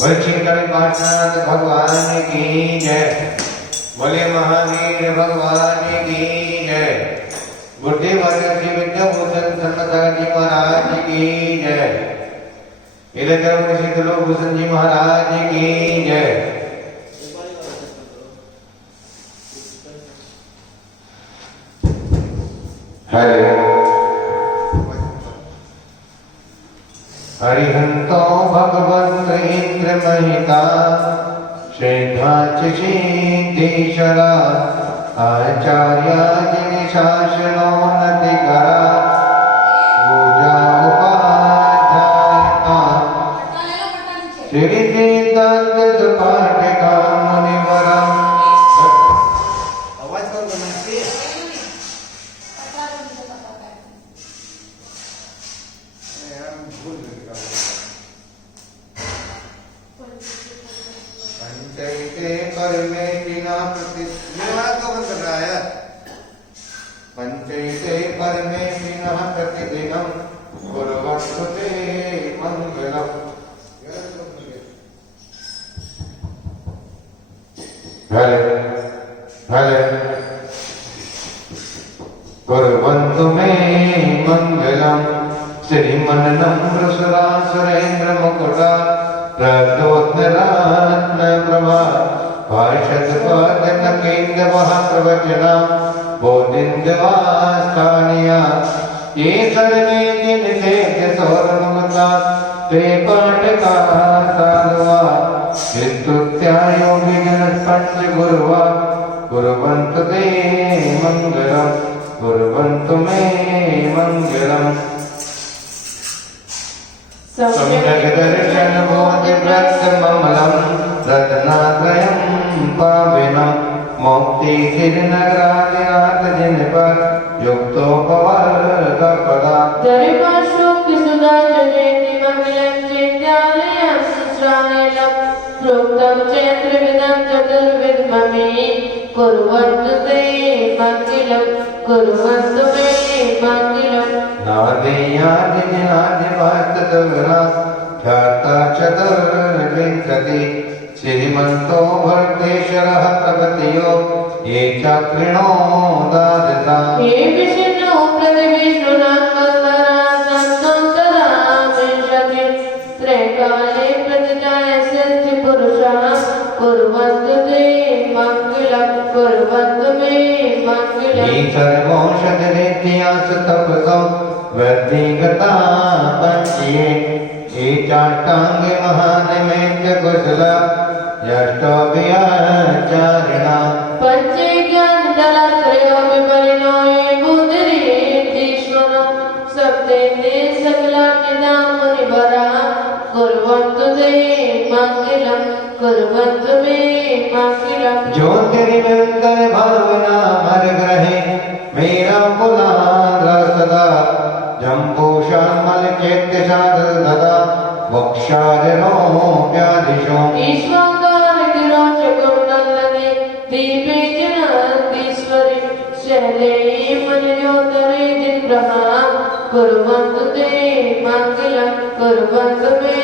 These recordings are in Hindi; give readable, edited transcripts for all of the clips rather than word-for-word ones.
वृक्षिकल पाठनाथ भगवान की जय। बोले महावीर भगवान की जय। बुद्धि वर्ग श्री विद्याभूषण सन्नता जी महाराज की जय। इलधर्म ऋषि तुलोभूषण जी महाराज की जय। हरे हरिहंतो भगवंत इंद्र महिता श्रेष्ठाचिषीधीश्वरा आचार्याजिनि शासनोन्नति करा पूजा उपाध्यायता श्री सिद्धांत सुपाठिका मुनिवरा। आवाज कौन बनाती है? पंचैते परमेष्ठिना पंचैते परमेष्ठिना प्रतिदिनं कुर्वन्तु ते मङ्गलम्। हरे हरे कुर्वन्तु मे मङ्गलम्। श्रीमन्नम्र सुरासुरेन्द्र मुकुटा प्रद्योत्नरत्न प्रभा भाषत पदनकेन्द्रवः प्रवचना बोधिन्द्रवास्थानिया ये सर्वे जिनसेव्य सौरमुक्ता ते पाठका साधुवा स्तुत्यायो विघ्नस्पञ्च गुरुवा कुर्वन्तु ते मङ्गलम् कुर्वन्तु मे मङ्गलम्। सम्यक् दर्शन बोधिव्रतममलं रत्नात्रयं पाविनं मुक्तिसिद्धिनगरादिनाथ जिनपर युक्तोपवर्तकदा। दरिपाशोक्तिसुधा जयति मंगलं चैत्यालयं श्रायलं प्रोक्तं चैत्रविदं चतुर्विधममे कुर्वन्तु ते मङ्गलं कुर्वन्तु मे मङ्गलम्। नादेयादिनादिपास्ततुर्गुणा ख्याता चतुर्विंशति श्रीमन्तो भक्तेश्वरः प्रपतियो ये चक्रिणो दादता। ये विष्णु प्रतिविष्णुनामकरा सन्तो सदा विंशति त्रैकाले प्रतिजाय सिद्धिपुरुषः कुर्वन्तु ते मङ्गलं कुर्वन्तु मे मङ्गलम्। ये सर्वौषधरीत्या सुतपसो वृद्धिगता पंचये ये चाष्टांगे महानिमेत्य कुशला यष्टोभियाचारिणा पंचे ज्ञान दलात्रयो विपरिणो ये बुद्धिरीश्वरो सप्तेते सकलान्यता मुनिवरा कुर्वन्तु ते मङ्गलं कुर्वन्तु मे मङ्गलम्। ज्योतिर्निरंतर भावना मरग्रहे मेरा पुनाद्र सदा जम्बूषामल चैत्य साधदा वक्षाजनो व्याधिशो ईश्वरकार गिरोचकुंडलने दीपे जनादीश्वरी शैले मनयोदरे दिग्रहा कुर्वन्तु ते मङ्गलं कुर्वन्तु मे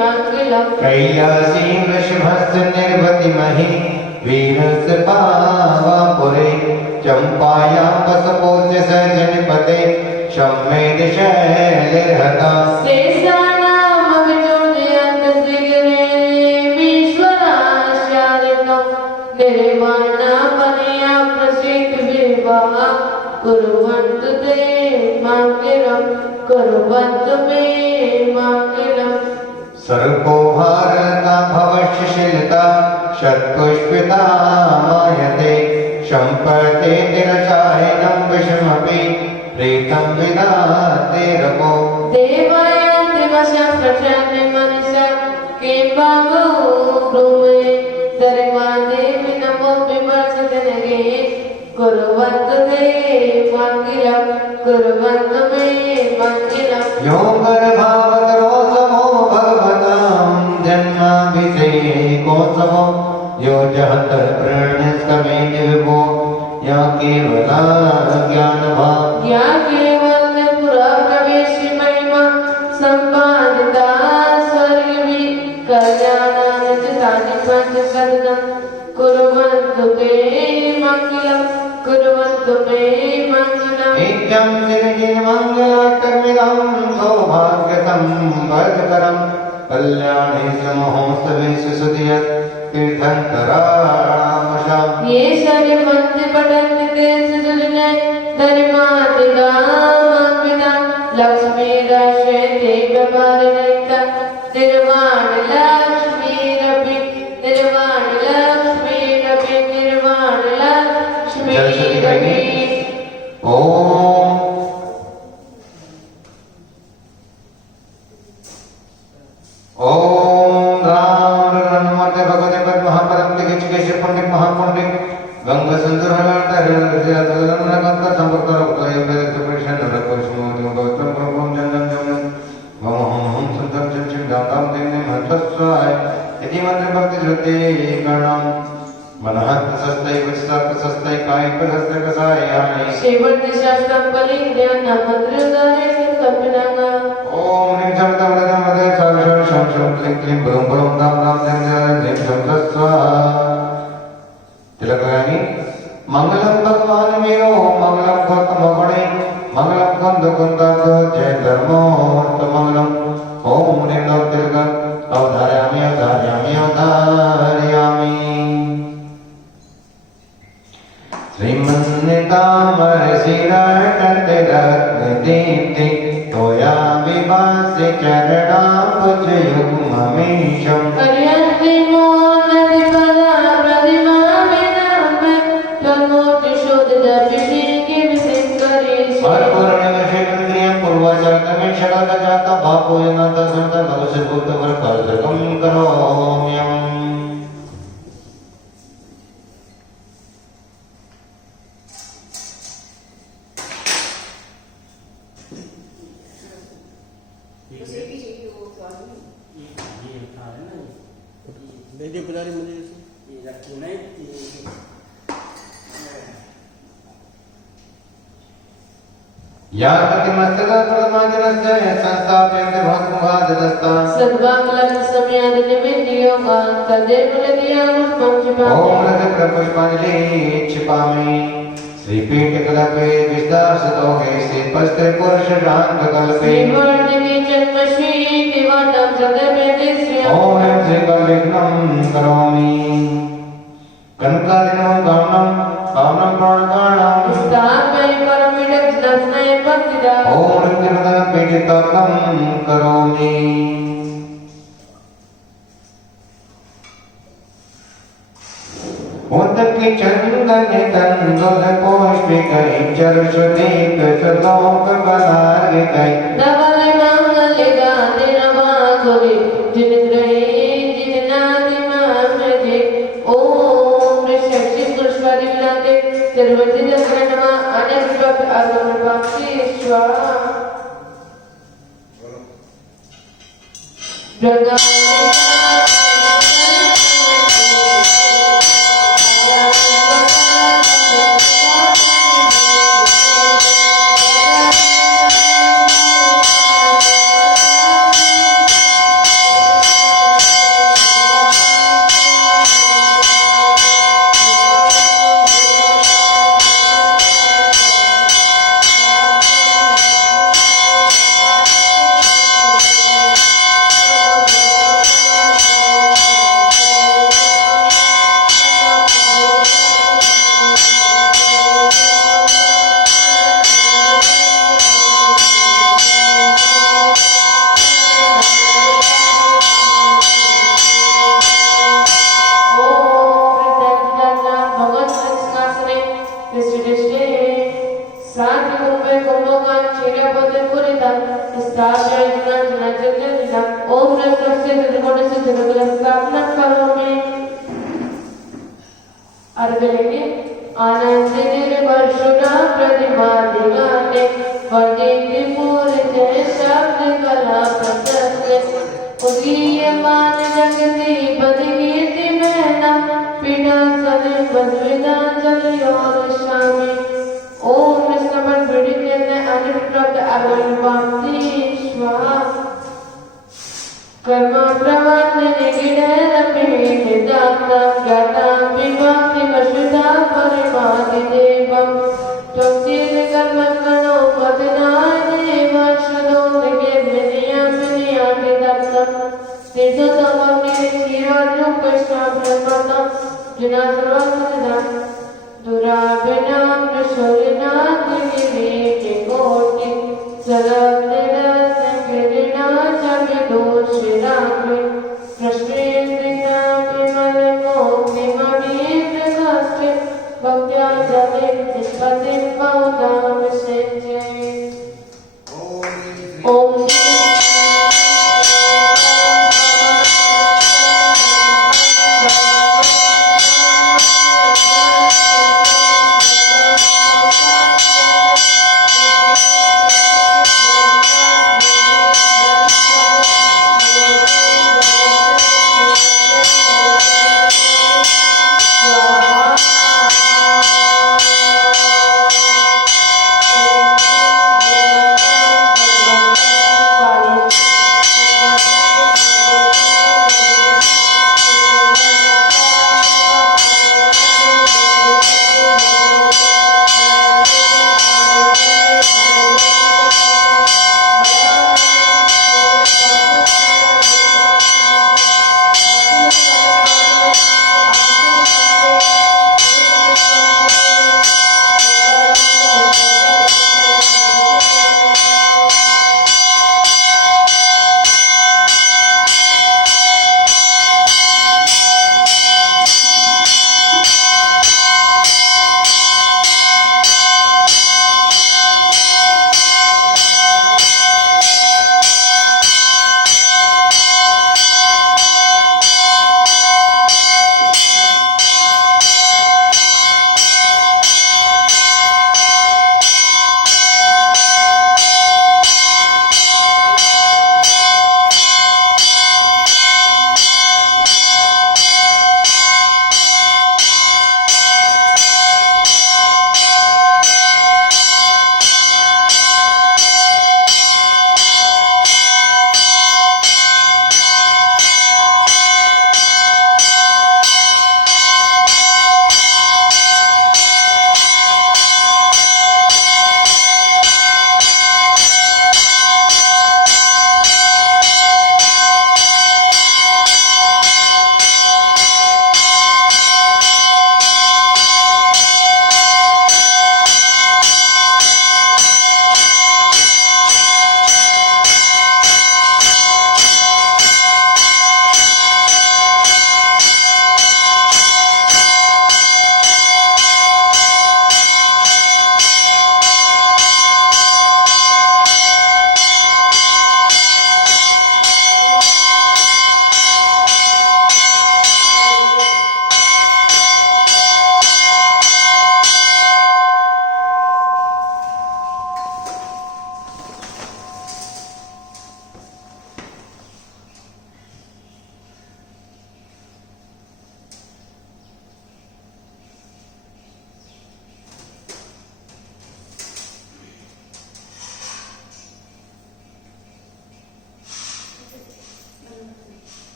मङ्गलम्। कैलासी वृषभस्य निर्वतिमहि वीरस्य पावापुरे चम्पायां वसपोच्य स जनपदे सम्मेद शैलहता। शेषाणाम् विचोदयन्त शिखरे ईश्वराश्चादितं निर्वाणापनया प्रसिद्धिर्वाः कुर्वन्तु ते मङ्गलं कुर्वन्तु मे मङ्गलम्। सर्पोभारता भवश्य शिलता शतपुष्पिता मायते सम्पर्ते तिरचायनं विषमपि प्रीतं विदाते रघो। देवायन्ति वशं प्रचन्ति मनसा किं भागो ब्रूमे धर्मा देवी नमो विमर्शते नगे कुर्वन्तु ते मङ्गलं कुर्वन्तु मे मङ्गलम्। यो गर्भावतरो समो भगवतां जन्माभिषेकोत्सवो यो जहत प्रणस्तमे विभो या केवला ज्ञानभाव या केवल पुरा प्रवेश महिमा संपादित सौभाग्यतं वरदकरं कल्याणे महोत्सवे सुसुधियत् तीर्थंकराणामशाम् ये सारे मंत्र पढ़ने ते सुजुने धर्मादिका मांगना लक्ष्मी राशे ते व्यवहार रहता निर्वाण लक्ष्मी रवि निर्वाण लक्ष्मी रवि निर्वाण लक्ष्मी रवि ओम ओम राम नमोते भगवते पद महापरम दिगेश पंडित महापंडित गंगा सिंधु हलांतर नगंत संपर्कर उतय मेरे सुपरिशन नरकोशमो गोत्र प्रभुम जन्म जन्म हम सुंदर चंचल दाम देने महत्वस्वाय यदि मंत्र भक्ति श्रुति गणम मनहत सस्तै विस्तार सस्तै काय प्रहस्त कसायानि शेवट शास्त्रम कलिंग ध्यान मंत्र उदारे संकल्पनागा ओम ह्रीं शं तं वदनं वद शं शं शं क्लीं क्लीं ब्रूं ब्रूं दां दां दं ह्रीं शं स्वाहा तिलक लगाएंगे मंगलम भगवान मेरो मंगलम भक्तमगणे मंगलम कुंद कुंदाब्द जय धर्मोर्थ मंगलम ओम ह्रीं नव तिलक अवधारयामि अवधारयामि अवधारयामि श्रीमन्तामर शिराटत रत्न दीप्ति तोया विवासे चरणाम्बुज युग्ममीशम् पर्यन्ति मोनदि पदा प्रतिमा विनाम तन्मूर्ति शोधित अभिषेके विसिंकरेषु अर्पूर्णिमशेन्द्रियं पूर्वाचारतमे षडाजात भापोयनाथ संत भवसभूतवर्कर्तकं करोम्यम् Media पुजारी मुझे ये रखी नहीं यापति मस्तक प्रमाजनस्य संस्थाप्यन्ते भक्तमुखाददस्ता सर्वांगलं सम्याद निमित्तयोगा तदेव लदिया पुष्पं ओम क्षिपामि रथ पुष्पांजलि क्षिपामि श्रीपीठकल्पे विस्तारसतोहे श्रीपस्त्रे पुरुषशान्तकल्पे श्रीवर्णिके जन्मश्री दिवानं सदमेति श्रियम् ओम श्रीकल्लिघ्नं करोमि कनकादिनं कामनं कामनं प्राणकाणं स्थापय परमिडज्ञस्नय भक्तिदा ओम निर्दन पीठितापं करोमि उदकी चंदन तंदुल पुष्पिक चरुषदीप सुलोक बनार्गितै धवल मंगल गाते नवागुरि जिन ग्रहे जिन नादि मामजे ओम ऋषि पुष्पादि विलाते सर्वति दर्शनमा अनेक पद आगमन पाक्षी स्वाहा आनंद निर्वर्षुणा प्रतिमा दिगाने वदिति पूरिते शब्द कला प्रसन्न उदीयमान जगति पदकीर्ति मैना पीड़ा सने पदविदा जलयोर शामी ओम निष्कपट पीड़ित ने अनिट प्राप्त अगल पाप्ति स्वाहा कर्म प्रवन्न निगिडरपीठ दाता ज्ञाता विभक्ति वशुधा परिपाति देवं त्वसीर कर्म गणो पदनाय देव शदो विज्ञ शांतिदात्तम तीर्थोत्तमं क्षीरोद्रूपैश्चाभ्रमतम जुनासुरसुनिधाम दुराभिनाम शौर्यनाथ विवेककोटि सलग्निरसंकृतिना च विदोषिणामि प्रश्नेन्द्रियामिमलमोक्तिममीन्द्रकस्य भक्त्या जगति तिष्ठतिं बहुधाम संजय ओम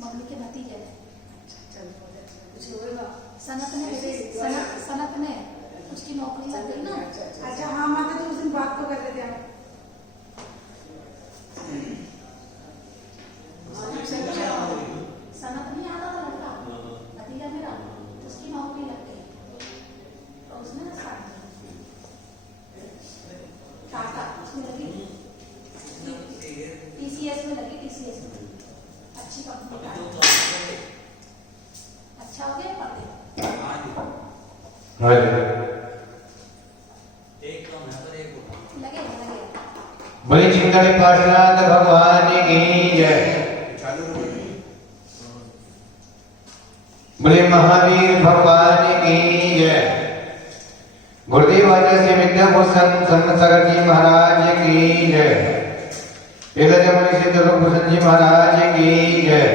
मम्मी के भतीजे सनत में उसकी नौकरी लग गई ना। अच्छा हाँ माता जी उस दिन बात तो कर रहे थे आप। सनत नहीं आता था लड़का भतीजा मेरा, उसकी नौकरी लग गई तो उसने ना स्टार्ट टाटा उसमें लगी, TCS में लगी, TCS में अच्छी कंपनी का, अच्छा हो गया पढ़ते हाँ जी लगे लगे। बोले चिंतन पार्श्वनाथ भगवान की जय। बोले महावीर भगवान की जय। गुरुदेव आचार्य विद्याभूषण सन्नसागर जी महाराज की जय। एलजमुनि सिद्ध रूपभूषण जी महाराज की जय।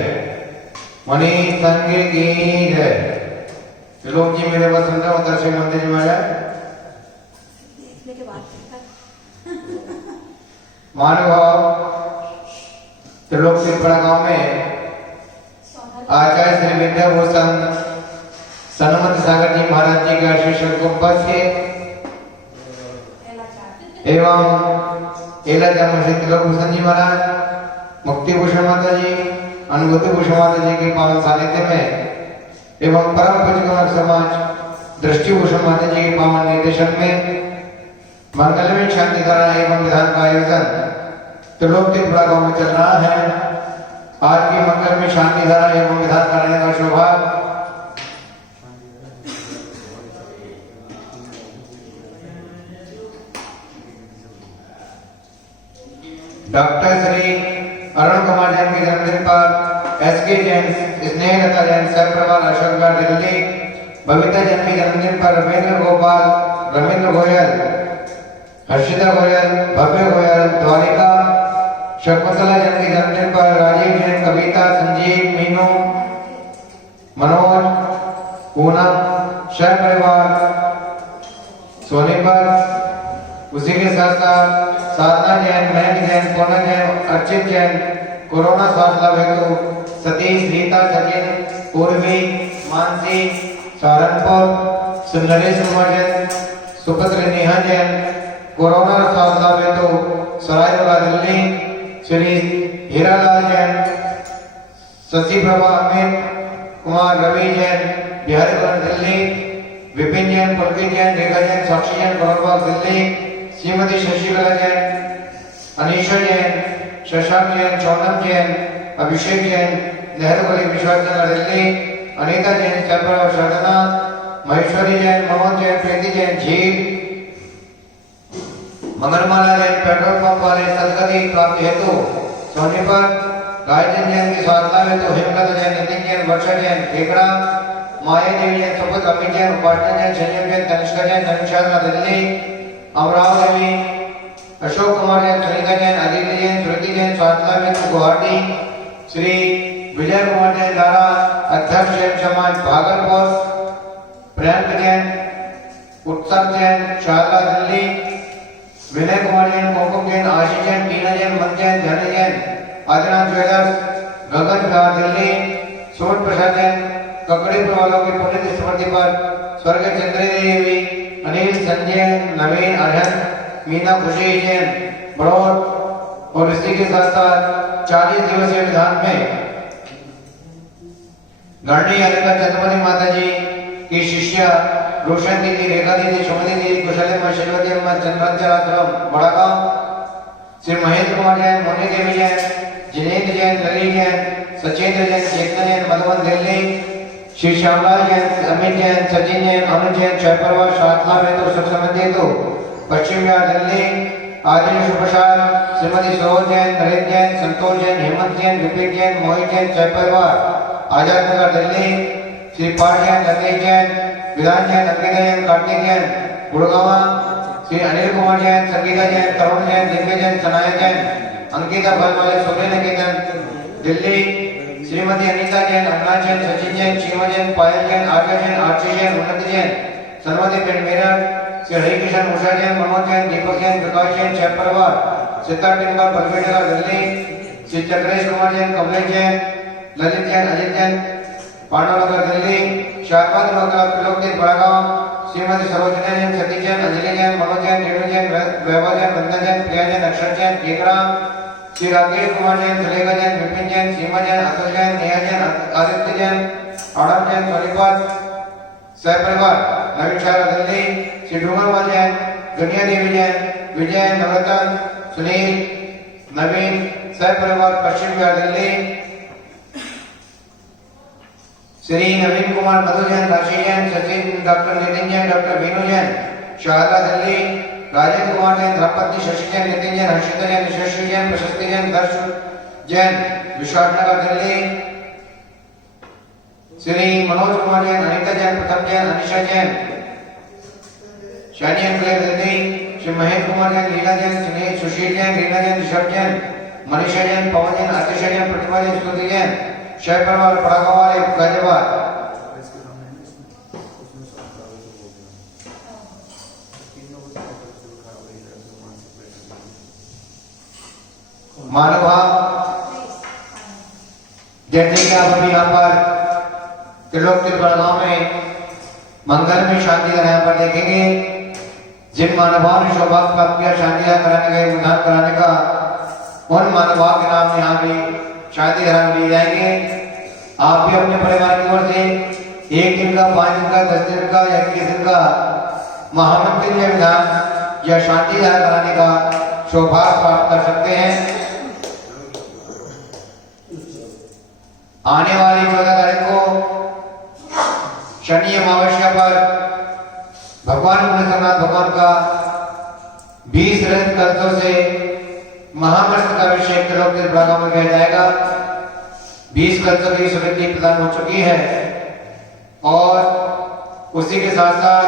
मणि संघ की जय। लोग जी मेरे वसंत दर्शन मंदिर में आया देखने के बाद महानुभाव त्रिलोक तिरपड़ा गांव में आचार्य श्री विद्याभूषण सन्मत सागर जी महाराज जी का शिष्य गुप्त थे एवं त्रिलोकभूषण जी महाराज, मुक्ति भूषण माता जी, अनुभूति भूषण माता जी के पावन सानिध्य में एवं परम पूज्य कुमार समाज दृष्टि भूषण माता जी के पावन निर्देशन में मंगलमय शांति धारा एवं विधान का आयोजन त्रिलोक तिरपड़ा गांव में चल रहा है। आज की मंगलमय शांति धारा एवं विधान कराने का सौभाग्य डॉक्टर श्री अरुण कुमार जैन के जन्मदिन पर SK जैन, स्नेहलता जैन, सहप्रभा अशोकगढ़ दिल्ली, बबीता जैन के जन्मदिन पर रविंद्र गोपाल, रविंद्र गोयल, हर्षिता गोयल, भव्य गोयल, द्वारिका, शकुंतला जैन के जन्मदिन पर राजीव जैन, कविता, संजीव, मीनू, मनोज, पूनम, शह परिवार, सोनीपत, उसी के साथ साथ साधना जैन, महक जैन, पूर्णा जैन, अर्चित जैन, कोरोना स्वास्थ्य लाभ हेतु सतीश, रीता, सचिन, पूर्वी, मानसी, सहारनपुर, सुंदरेश कुमार जैन, सुपुत्र नेहा जैन, कोरोना स्वास्थ्य लाभ हेतु सरायरोला दिल्ली, श्री हीरालाल जैन, शशि प्रभा अमित कुमार, रवि जैन, बिहारीगंज दिल्ली, विपिन जैन, पुलकित जैन, रेखा जैन, साक्षी जैन, करोलबाग दिल्ली, श्रीमती शशिकला जैन, अनीशा जैन, शशांक जैन, चौनम जैन, अभिषेक जैन, नेहरू विश्वविद्यालय दिल्ली, अनीता जैन, चैपर शर्दना, महेश्वरी जैन, मोहन जैन, प्रीति जैन, झील, मगरमाला जैन, पेट्रोल पंप वाले सदगति प्राप्ति हेतु सोनीपत, गायत्री जैन की स्वास्थ्य हेतु हेमलता जैन, नितिन जैन, वर्षा जैन, ठेकड़ा, माया देवी जैन, सुपुत्र अमित जैन, उपासना जैन, संयम जैन, तनिष्का जैन, नविशाला दिल्ली, अमरावती, अशोक कुमार जैन, सुनीता जैन, आदित्य जैन, श्रुति जैन, स्वास्थ्य हेतु गुवाहाटी, श्री विजय कुमार जैन दारा, अध्यक्ष जैन समाज भागलपुर, प्रियंक जैन, उत्सव जैन, शारदा दिल्ली, विनय कुमार जैन, कुमकुम जैन, आशीष जैन, टीना जैन, मन जैन, धन जैन, आदिनाथ ज्वेलर्स, गगन बिहार दिल्ली, सूर्य प्रसाद जैन, ककड़ीपुर वालों की पुण्य स्मृति पर स्वर्गीय चंद्री देवी, अनिल, संजय, नवीन, अरहन, मीना, खुशी जैन, बड़ौर और इसी के साथ साथ 40 दिवसीय विधान में गढ़नी अलिका चंद्रमणि माता जी की शिष्या रोशन दीदी, रेखा दीदी, सुमति दीदी, कुशलम्मा, शिवती अम्मा, चंद्रांचल आश्रम बड़ागांव, श्री महेंद्र कुमार जैन, मोनी देवी जैन, जिनेन्द्र जैन, ललित जैन, सचेंद्र जैन, चेतना जैन, मधुबन दिल्ली, श्री श्यामलाल जैन, अमित जैन, सचिन जैन, अनुज जैन, जयपुरवा, शातला हेतु सुख समृद्धि हेतु पश्चिम बिहार दिल्ली, आदिल प्रसाद, श्रीमती सरोज जैन, नरेंद्र जैन, संतोष जैन, हेमंत जैन, विपिन जैन, मोहित जैन, जयपुरवा, आजाद नगर दिल्ली, श्री पाठ जैन, नंदेश जैन, विधान जैन, अंकिता जैन, कार्तिक जैन, गुड़गावा, श्री अनिल कुमार जैन, संगीता जैन, तरुण जैन, दिव्य जैन, सनाया जैन, अंकिता भलवाले, सूर्य निकेतन दिल्ली, श्रीमती अनीता जैन, अन्ना जैन, सचिन जैन, शिवा जैन, पायल जैन, आर्या जैन, आरती जैन, उन्नति जैन, सनमती पेंट मेरठ, श्री हरिकिशन उषा जैन, मनोज जैन, दीपक जैन, प्रकाश जैन, जयपुरवा, सिद्धार्थ टिंबर, बलबीनगर दिल्ली, श्री चक्रेश कुमार जैन, कमलेश जैन, ललित जैन, अजित जैन, पांडवनगर दिल्ली, शाहबाद नगर त्रिलोकी बड़गांव, श्रीमती सरोजना जैन, सती जैन, अंजलि जैन, मनोज जैन, रेणु जैन, वैभव जैन, वंदना जैन, प्रिया जैन, अक्षर जैन, केकराम, श्री राकेश कुमार जैन, सुलेखा जैन, विपिन जैन, सीमा जैन, अतुल जैन, नेहा जैन, आदित्य जैन, आडम जैन, सोनीपत, सह परिवार नवीन शाह दिल्ली, श्री डूंगरमल जैन, दुनिया देवी जैन, विजय, नवरत्न, सुनील, नवीन, सह परिवार पश्चिम बिहार दिल्ली, श्री नवीन कुमार, मधु जैन, राशि जैन, सचिन, डॉक्टर नितिन जैन, डॉक्टर वीनू जैन, शारदा दिल्ली, राजेंद्र कुमार जैन, धर्मपत्नी शशि जैन, नितिन जैन, हर्षिता जैन, यशस्वी जैन, प्रशस्ति जैन, दर्श जैन, विशाखनगर दिल्ली, श्री मनोज कुमार जैन, अनिता जैन, प्रथम जैन, अनिशा जैन, शानी अंकलेव दिल्ली, श्री महेंद्र कुमार जैन, लीला जैन, सुनील, सुशील जैन, रीना जैन, ऋषभ जैन, मनीषा जैन, पवन जैन, आतिशा जैन, प्रतिभा जैन, स्तुति जैन, शह परिवार पड़ागांव गाजियाबाद, मानव भाव जैसे कि आप अभी यहाँ पर त्रिलोक बड़गांव में मंगल में शांति का यहाँ पर देखेंगे। जिन मानवाओं ने सौभाग्य प्राप्त किया शांति कराने का विधान कराने का, उन मानवाओं के नाम यहाँ भी शांति धारण लिए जाएंगे। आप भी अपने परिवार की ओर से 1 दिन का, 5 दिन का, 10 दिन का या 21 दिन का महामंत्री विधान या शांति धारण कराने का सौभाग्य प्राप्त कर सकते हैं। आने वाली 14 तारीख को शनि अमावस्या पर भगवान भोलेनाथ भगवान का 20 रजत कलशों से महामस्तक का अभिषेक त्रिलोक बड़गांव में किया जाएगा। 20 कलशों की स्वीकृति प्रदान हो चुकी है और उसी के साथ साथ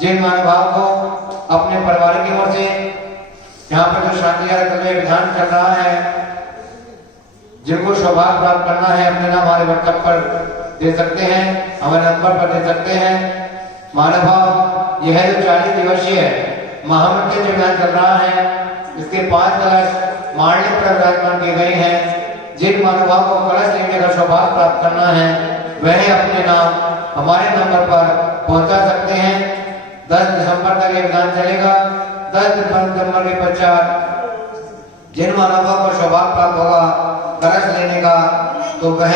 जिन महानुभाव को अपने परिवार की ओर से यहाँ पर जो शांति का विधान चल रहा है, जिनको सौभाग्य प्राप्त करना है, अपने नाम हमारे व्हाट्सएप पर दे सकते हैं, हमारे नंबर पर दे सकते हैं। महानुभाव यह जो 40 दिवसीय महामंत्र जो विधान चल रहा है, इसके 5 कलश मारने पर विराजमान किए गए हैं। जिन महानुभाव को कलश लेने का सौभाग्य प्राप्त करना है, वह अपने नाम हमारे नंबर पर पहुंचा सकते हैं। 10 दिसंबर तक ये विधान चलेगा। 10 दिसंबर के पश्चात जिन महानुभाव को सौभाग्य प्राप्त होगा कलश लेने का, तो वह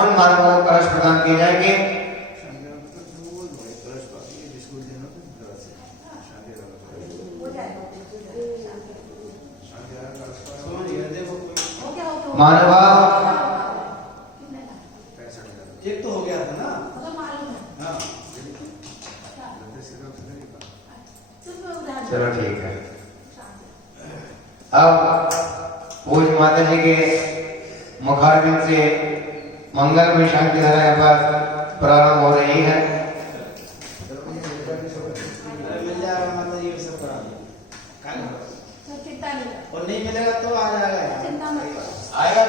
उन मानवों को कलश प्रदान किए जाएंगे। मानवा एक तो हो गया था ना, हाँ। चलो ठीक है। अब पूज्य माता जी के मुखारबिंद से मंगल में शांति धारा यहाँ पर प्रारंभ हो रही है। मिल जाएगा माता जी सब करा चिंता नहीं, और नहीं मिलेगा तो आ जाएगा, चिंता मत करो, आएगा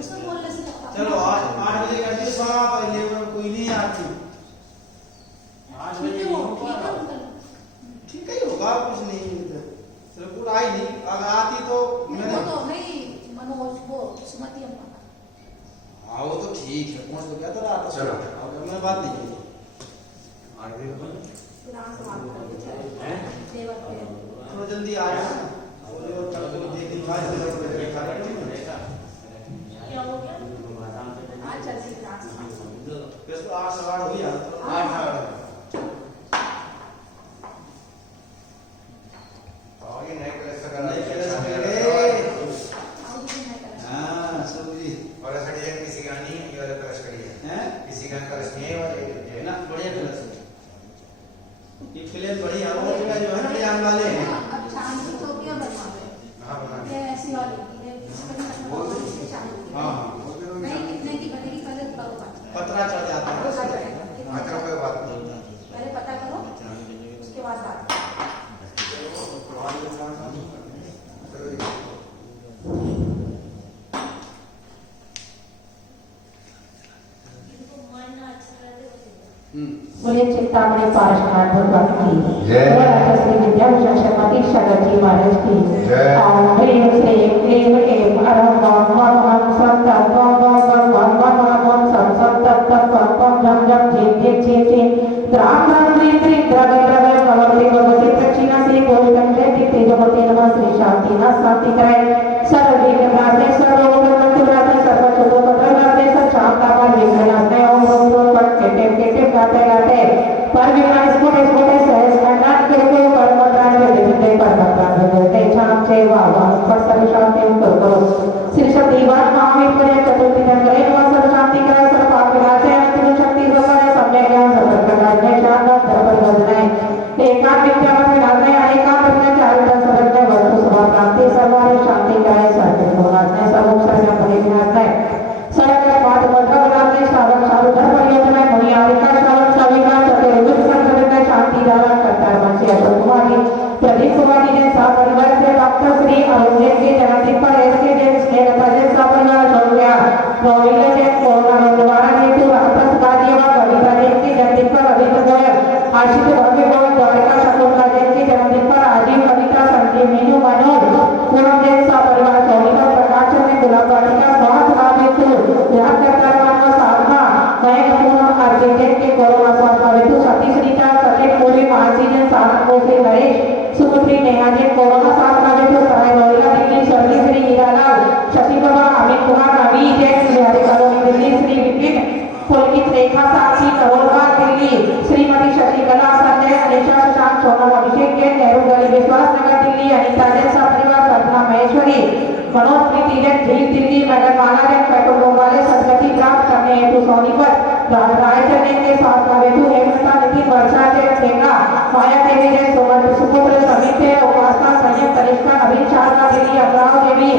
उसको बोलने से चलो 8 बजे करती पहले कोई नहीं आती, 8 बजे ठीक है होगा, कुछ नहीं चलो पूरा आई नहीं, अगर आती तो मैंने तो नहीं मनोज वो सुमति अम्मा, हाँ वो तो ठीक है, कौन तो क्या तो रहा था, चलो मैं बात नहीं की थोड़ा जल्दी आ जाए क्या हो गया आज जल्दी क्लास 8 सवा 8 हो गया, 8 पतरा चढ़ जाता है, पहले पता करो उसके बाद बात। बोले चिंतामणि पारसनाथ भगवान की जय। श्री विद्याभूषण शर्मा दीक्षा जी महाराज की जय। ओम ह्रीं श्रीं क्लीं ऐं अरहं मम जैन सपरिवार से डॉक्टर श्री अरुण जैन के जन्मदिन पर एसके जैन स्नेहलता जैन सपरिवार सौम्या रोहिला जैन कोरोना निवारण हेतु रामप्रस गाजी व कविता जैन के जन्मदिन पर रविंद्र गोयल आशिष भव्य गोयल द्वारिका शकुंतला जैन के जन्मदिन पर राजीव कविता संजीव मीनू मनोज पूनम जैन सपरिवार सोनीपत प्रकाश चंद गुलाब वाटिका स्वास्थ्य लाभ हेतु ध्यान करता व साधना मयंक पूनम अर्जुन जैन के कोरोना स्वास्थ्य हेतु सतीश रीता सचिन पूरी मानसी जैन साधन श्री नरेश सुपुत्री नेहा जैन कोरोना साधना हेतु सहाय रोहिला दिल्ली स्वर्गीय श्री हीरालाल शशि बाबा अमित कुमार रवि जैन बिहारी कॉलोनी दिल्ली श्री विपिन पुलकित रेखा साक्षी करोलबाग दिल्ली श्रीमती शशिकला संजय अनिशा शशांक सोनम अभिषेक जैन नेहरू गली विश्वास नगर दिल्ली अनिता जैन सपरिवार सपना महेश्वरी मनोज प्रीति जैन झील दिल्ली मैडम माला जैन पेट्रोल पंप वाले सदगति प्राप्त करने हेतु सोनीपत रायचंद जैन के स्वास्थ्य हेतु हेमलता नितिन वर्षा जैन सेंगा माया देवी जैन सुपुत्र समित उपासना संयम तनिष्ठा नवीन शारदा देवी अमराव देवी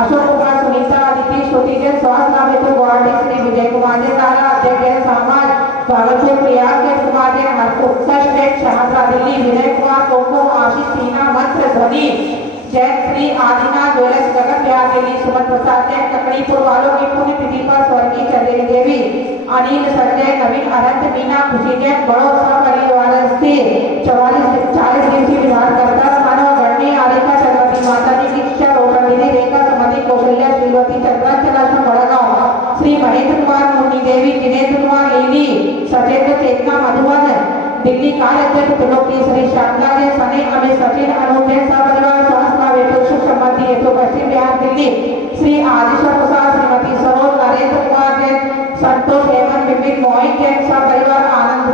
अशोक कुमार सुनीता अदिति श्रुति जैन स्वास्थ्य लाभ हेतु गुवाहाटी श्री विजय कुमार जैन लाला अध्यक्ष जैन समाज भागलपुर प्रयाग जैन कुमार जैन उत्कर्ष जैन शाहजहा दिल्ली विजय कुमार कोको आशीष टीना मंत्र ध्वनि जैन श्री आदिनाथ ज्वेलर्स गगन बिहार दिल्ली सुमन प्रसाद जैन ककड़ीपुर वालों की पुण्यतिथि पर स्वर्गीय चंदेरी देवी अनिल संजय नवीन अनंत मीना खुशी जैन बड़ो परिवार से 40 दिवसीय विधानकर्ता मानव गणनी आरिका चक्रवर्ती माता जी दीक्षा रोशन विधि रेखा सुमति कौशल्या श्रीवती चंद्रांचला बड़गांव श्री महेंद्र कुमार मुन्नी देवी जिनेन्द्र कुमार लीली सचेंद्र चेतना मधुवन दिल्ली कार्य अध्यक्ष त्रिलोकी श्री शांतला जैन सने अमित सचिन अनुज जैन सपरिवार स्वास्थ्य हेतु सुख समृद्धि हेतु पश्चिम बिहार दिल्ली श्री आदिश्वर प्रसाद श्रीमती सरोज नरेंद्र कुमार जैन संतोष हेमंत विपिन मोहित जैन सपरिवार आनंद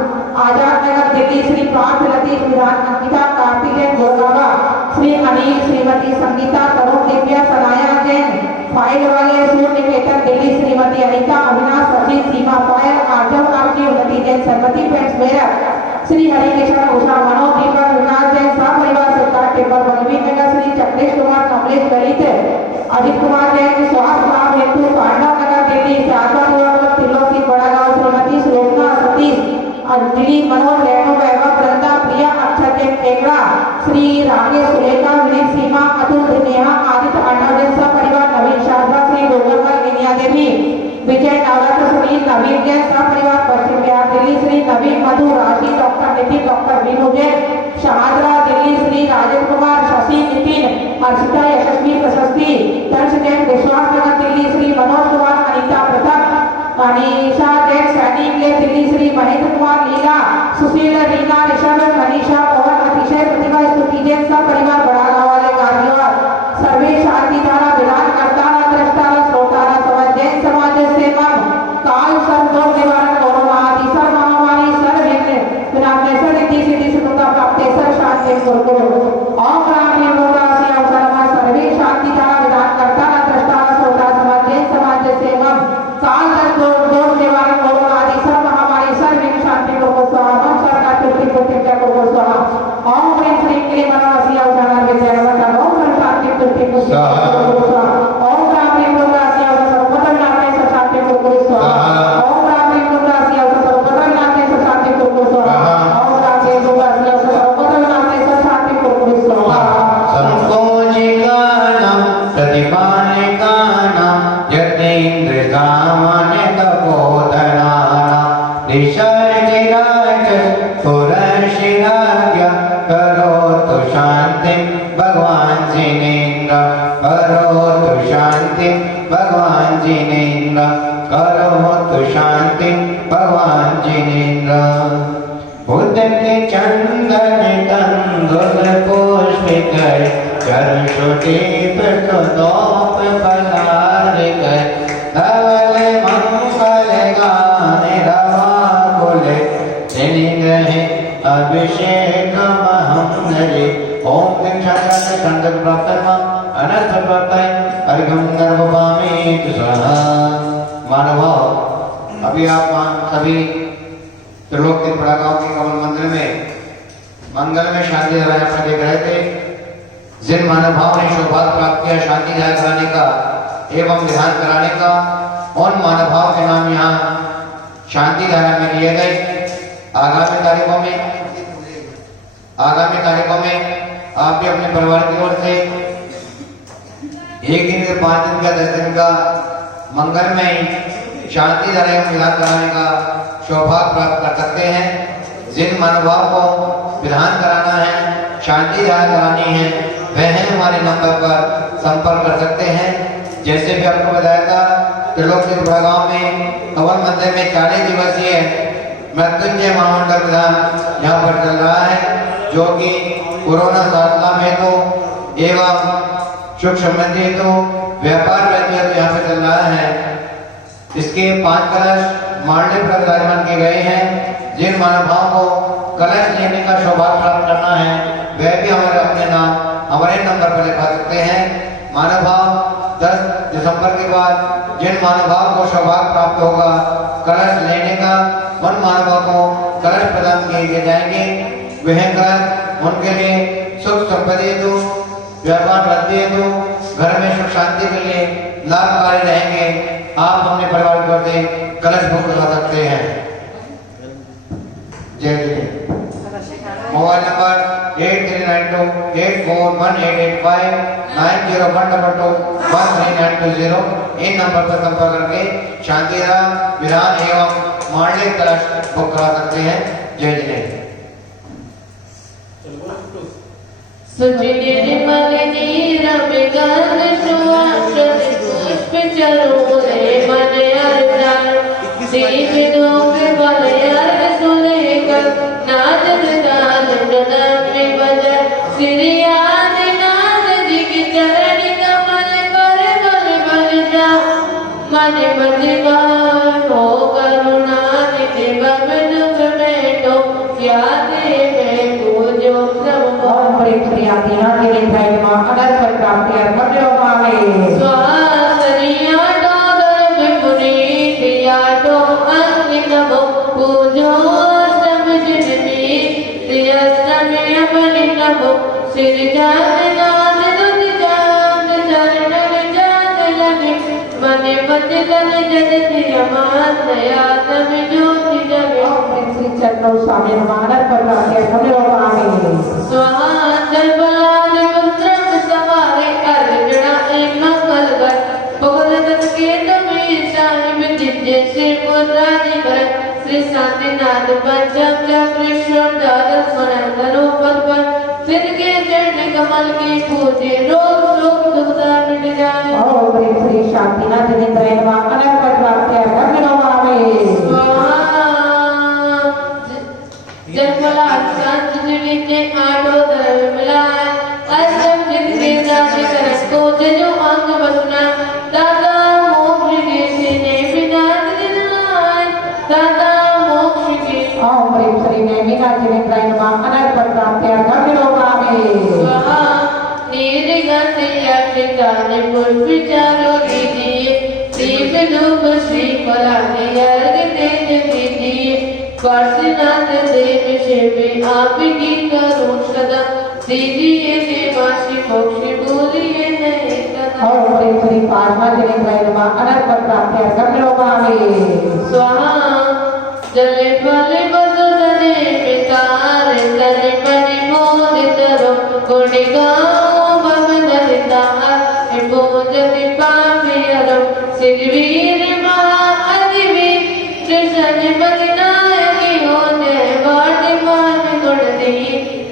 आजाद नगर दिल्ली श्री पार्थ लतीफ विधान अंकिता कार्तिक जैन गोगावा श्री अनिल श्रीमती संगीता तरुण दिव्या सनाया जैन फाइल वाले सूर्य निकेतन दिल्ली श्रीमती अनिता अविनाश सचिन सीमा पायल आर्जव आपकी उन्नति जैन सरमती पेंट्स मेरठ श्री हरिकृष्ण उषा मनोज दीपक विकास जैन सपरिवार सरकार टेबल बलवीर नगर श्री चक्रेश कुमार कमलेश गणित अजित कुमार जैन स्वास्थ्य लाभ हेतु पांडव नगर दिल्ली शारदा त्रिलोकी बड़ागांव श्रीमती श्लोकना सतीश अंजलि मनोज रेणु वैभव वृंदा प्रिया अक्षर जैन टेकड़ा श्री राकेश सुलेखा विनीत सीमा अतुल नेहा आदित्य अर्णव जैन सपरिवार नवीन शारदा श्री गोगलमल विनिया देवी विजय नवरत्न सुनील नवीन जैन सपरिवार पश्चिम बिहार दिल्ली श्री नवीन मधु राशि डॉक्टर नितिन डॉक्टर विनू जैन शाहदरा दिल्ली श्री राजेंद्र कुमार शशि नितिन अर्चिता यशस्वी प्रशस्ति दर्श जैन विश्वास नगर दिल्ली श्री मनोज कुमार अनिता प्रथम अनीशा जैन सैनिक दिल्ली श्री महेंद्र कुमार लीला सुशील रीना ऋषभ मनीषा पवन अतिशय प्रतिभा स्तुति जैन सपरिवार बड़ागांव वाले गाजियाबाद सर्वे शांति धारा विधान करता दृष्टा श्रोता समाज जैन समाज से मम काल सर्व निवारण कोरोना आदि सर्व महामारी सर्व विनाश सिद्धि सिद्धि सुखता प्राप्त सर्व शांति गुरु ओम राम योगासी अवसरमा सर्वे शांति धारा विधान करता दृष्टा श्रोता समाज जैन समाज से मम काल सर्व निवारण कोरोना आदि सर्व महामारी सर्व शांति गुरु स्वाहा मम सरकार तुति प्रतिज्ञा गुरु स्वाहा ओम ह्रीं श्रीं क्लीं मनोसी अवसरमा विद्यावता ओम शांति तुति गुरु स्वाहा ओम राम योगासी अवसरमा नामे शांति गुरु स्वाहा ओम राम योगासी अवसरमा नामे शांति गुरु स्वाहा ओम राम योगासी अवसरमा नामे शांति गुरु स्वाहा संकोचिकानां प्रतिपानिकानां यतीन्द्र सामान्य तपोधनानां निशर्जिराज पुरशिराज्ञ करोतु शान्तिं भगवान् जिनेन्द्र करोतु शान्तिं भगवान् जिनेन्द्र करोतु शान्तिं भगवान् जिनेन्द्र बुद्ध के चंदन कंदुल पुष्पित चरणोदीप सुदोप पलार कर धवल मंगल गाने रवा बोले रहे अभिषेक महंगले ओम दीक्षांत चंद्र प्राप्त अनर्थ प्राप्त अर्घ्यं गर्भवामी स्वाहा। मानव अभी आप सभी त्रिलोक के बड़ागांव के कमल मंदिर में मंगल में शांति धारा पर देख रहे थे। जिन महानुभाव ने सौभाग्य प्राप्त किया शांति धारा कराने का एवं ध्यान कराने का, उन महानुभाव के नाम यहाँ शांति धारा में लिए गए। आगामी तारीखों में आप भी अपने परिवार की ओर से 1 दिन के 5 दिन का 10 दिन का मंगलमय शांति धारा एवं विधान कराने का सौभाग्य प्राप्त कर सकते हैं। जिन महानुभाव को विधान कराना है, शांति धारा करानी है, वह हमारे नंबर पर संपर्क कर सकते हैं। जैसे भी आपको बताया था, त्रिलोकपुरा गांव में कमल मंदिर में 40 दिवसीय मृत्युंजय महामंडल विधान यहाँ पर चल रहा है, जो कि कोरोना साधना में तो एवं सुख समृद्धि तो व्यापार वृद्धि तो यहाँ पे चल रहा है। इसके 5 कलश मांडे पर विराजमान किए गए हैं। जिन महानुभावों को कलश लेने का सौभाग्य प्राप्त करना है, वह भी हमारे अपने नाम हमारे नंबर पर लिखा सकते हैं। महानुभाव 10 दिसंबर के बाद जिन महानुभाव को सौभाग्य प्राप्त होगा कलश लेने का, उन महानुभाव को कलश प्रदान किए जाएंगे। वह कलश उनके लिए सुख संपत्ति हेतु, व्यापार वृद्धि हेतु, घर में सुख शांति के लिए लाभकारी रहेंगे। आप अपने परिवार को से कलश बुक करा सकते हैं। जय जय। मोबाइल नंबर 8392841885 9012221390 इन नंबर पर संपर्क करके शांति विधान एवं मांडलिक कलश बुक करा सकते हैं। जय जय। सुचिनी निर्मलिनी रविगंध सुवासन पुष्प चरोरे मन अर्चन दीपिनो विमल अर्घ सुलेखन नाद दान प्रणाम भजन श्री आदिनाथ जी के चरण कमल पर बल बल जा मन मधिमा हो करुणा निधि बन दुख में तो क्या दे मैं पूजो प्रभु ओम प्रेम श्री आदिनाथ जी लिंगाय नमः। अनर्थ प्राप्ति अर्पण मामे स्वासनिया डोगर विपुनीत यादो अंगिनमो पूजो समझनमी श्रीअष्टमी अपनिनमो श्री जागनाथ दुत जाग चरणन जाग लगे मने मति तन जगति अमान दया तम ज्योति जगे ओम प्रेम श्री चरणों स्वामी नमः। अनर्थ प्राप्ति अर्पण मामे स्वाहा जलबलानि मुद्रम सवारे अर्जुना एक मंगलगर भगवत के तुम्हें साहिब दिव्य श्री मुद्रादि कर श्री शांतिनाथ पंचम चक्रेश्वर द्वादश मनंदनो पद पर सिर के चरण कमल की पूजे रोग शोक दुखदा मिट जाए। ओम प्रेम श्री शांतिनाथ लिंगाय नमः। अनर्थ प्राप्ति अर्पण मामे जन्मला संत जी ने आठों धर्म मिलाए अष्टम जिनके जाने करस को जो अंग बसना दादा मोक्ष के सीने बिना दिन आए दादा मोक्ष के। ओम प्रेम श्री नेमिनाथ लिंगाय नमः। अनर्थ प्राप्ति अर्पण मामे स्वाहा निर्गंध यक्षितानि पुष्प चारो दीजिए दीप धूप श्री फलानि अर्घ तेज दीजिए पार्श्वनाथ देव शिवे आपकी करुण सदा दीजिए देवाशी मोक्ष बोलिए नहीं कदा। ओम प्रेम श्री पार्वती लिंगाय नमः। अनर्थ प्राप्ति अर्पण मामे स्वाहा जले फले बदो जने पितार तने मणि मोदित रो गुणी गाओ भवन रितार भोजनि पापी अरो सिरवीर महाअधिवीर कृष्ण मदिनायकी हो जय वाणी मान गुण दी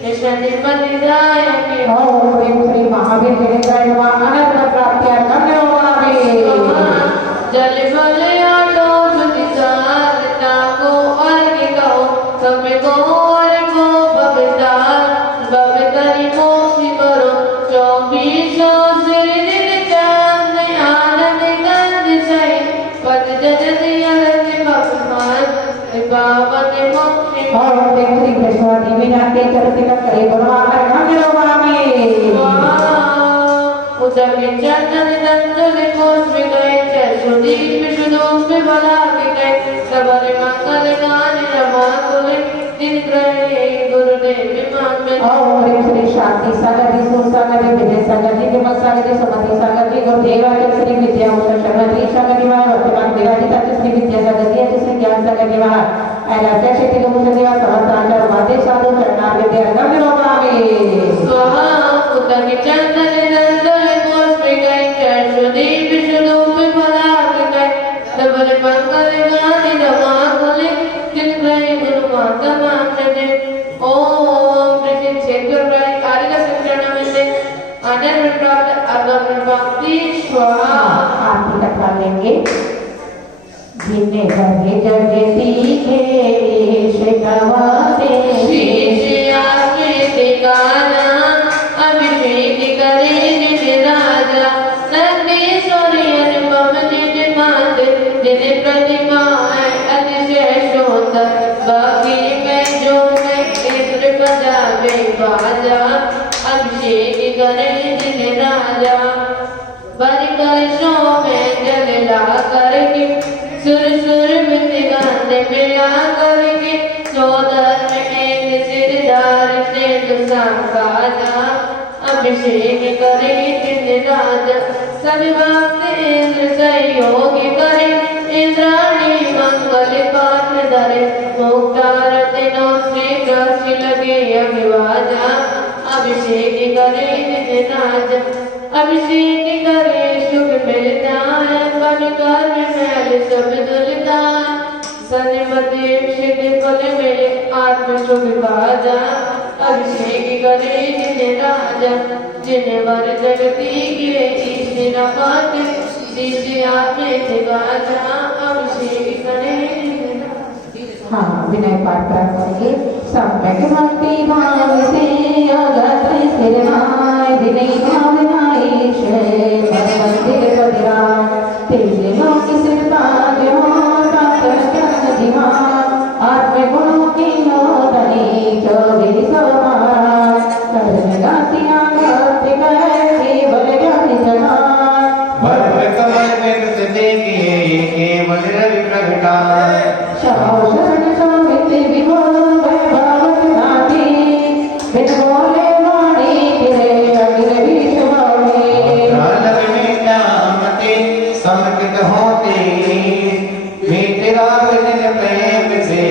कृष्ण मदिनायकी हो। ओम प्रेम श्री महावीर लिंगाय नमः। अनर्थ प्राप्ति अर्पण मामे जल फल आटो सुनिसार नाको अर्घ कहो समय को और को बबदार बबदरी मोक्षी करो 24 सिर दिन चांद आनंद गंध सही पद जगति अलग भगवान पावन मोक्षी। ओम प्रेम श्री कृष्ण देवीनाथ के चरति का करे भगवान अर्पण मामे उदक चंदन दंडल कोष में गए सुदीप सुदूप बला के गए सबर मंगल गान रमा कुले दिन ग्रहे गुरुदेव विमान में। ओम प्रेम श्री शांति सागर जी सुर सागर जी विजय सागर जी विमल सागर जी सुमति सागर जी गुरुदेव श्री विद्या भूषण शरण जी सागर जी महाराज वर्तमान देवाजी तथा श्री विद्या सागर जी श्री ज्ञान सागर जी महाराज ऐलाचा शक्ति भूषण देवा समस्त आचार्य वादे साधु चरणार विद्या अर्पण मामे स्वाहा आनंद प्राप्त अगम भक्ति स्वाहा। आरती कथा लेंगे। जिन्हें जगे जगे तीखे शिकवाते शीश आकृति गाना अभिषेक करे निज राजा नंदीश्वरी अनुपम निज मात जिन प्रतिमा है अतिशय सुंदर बाकी में जो है इंद्र बजावे बाजा अभिषेक करे निज राजा बलि कलशों में जल ला करके सुर सुर मित गाने में आ करके चौदह में एक सिरदार से दुसाजा अभिषेक करे जिन राजा सभी भक्त इंद्र सहयोगी करे इंद्राणी मंगल पाठ धरे मुक्तार दिनों श्री काशी लगे अभिवाजा अभिषेक करे जिन राजा अभिषेक करे शुभ मिलता है पन कर्म मैल सब दुलता सन्मति क्षित फल मिले आत्म शुभ बाजा अभिषेक करे जिन राजा जिन वर जगती के ईश नपात शीश आत्म बाजा अभिषेक करे जिन राजा। हाँ विनय पाठ करेंगे। सम्यक भक्ति भाव से अगत सिरनाय विनय भावनाय श्रेय मंदिर बदिराय तेरे लोक सिरताज हो प्रातः जिमा आत्म गुणों की मोदनी चौबीस सवार करने गाती आगत केवल ज्ञान जमा वर्ग कमल में कृष्ण देखिए केवल रवि प्रगटाए शरण सौमित्र विभोर वैभवत नाती बिन बोले वाणी फिरे अग्र विश्वमे काल में नामते समकित होते तेरा विजन प्रेम से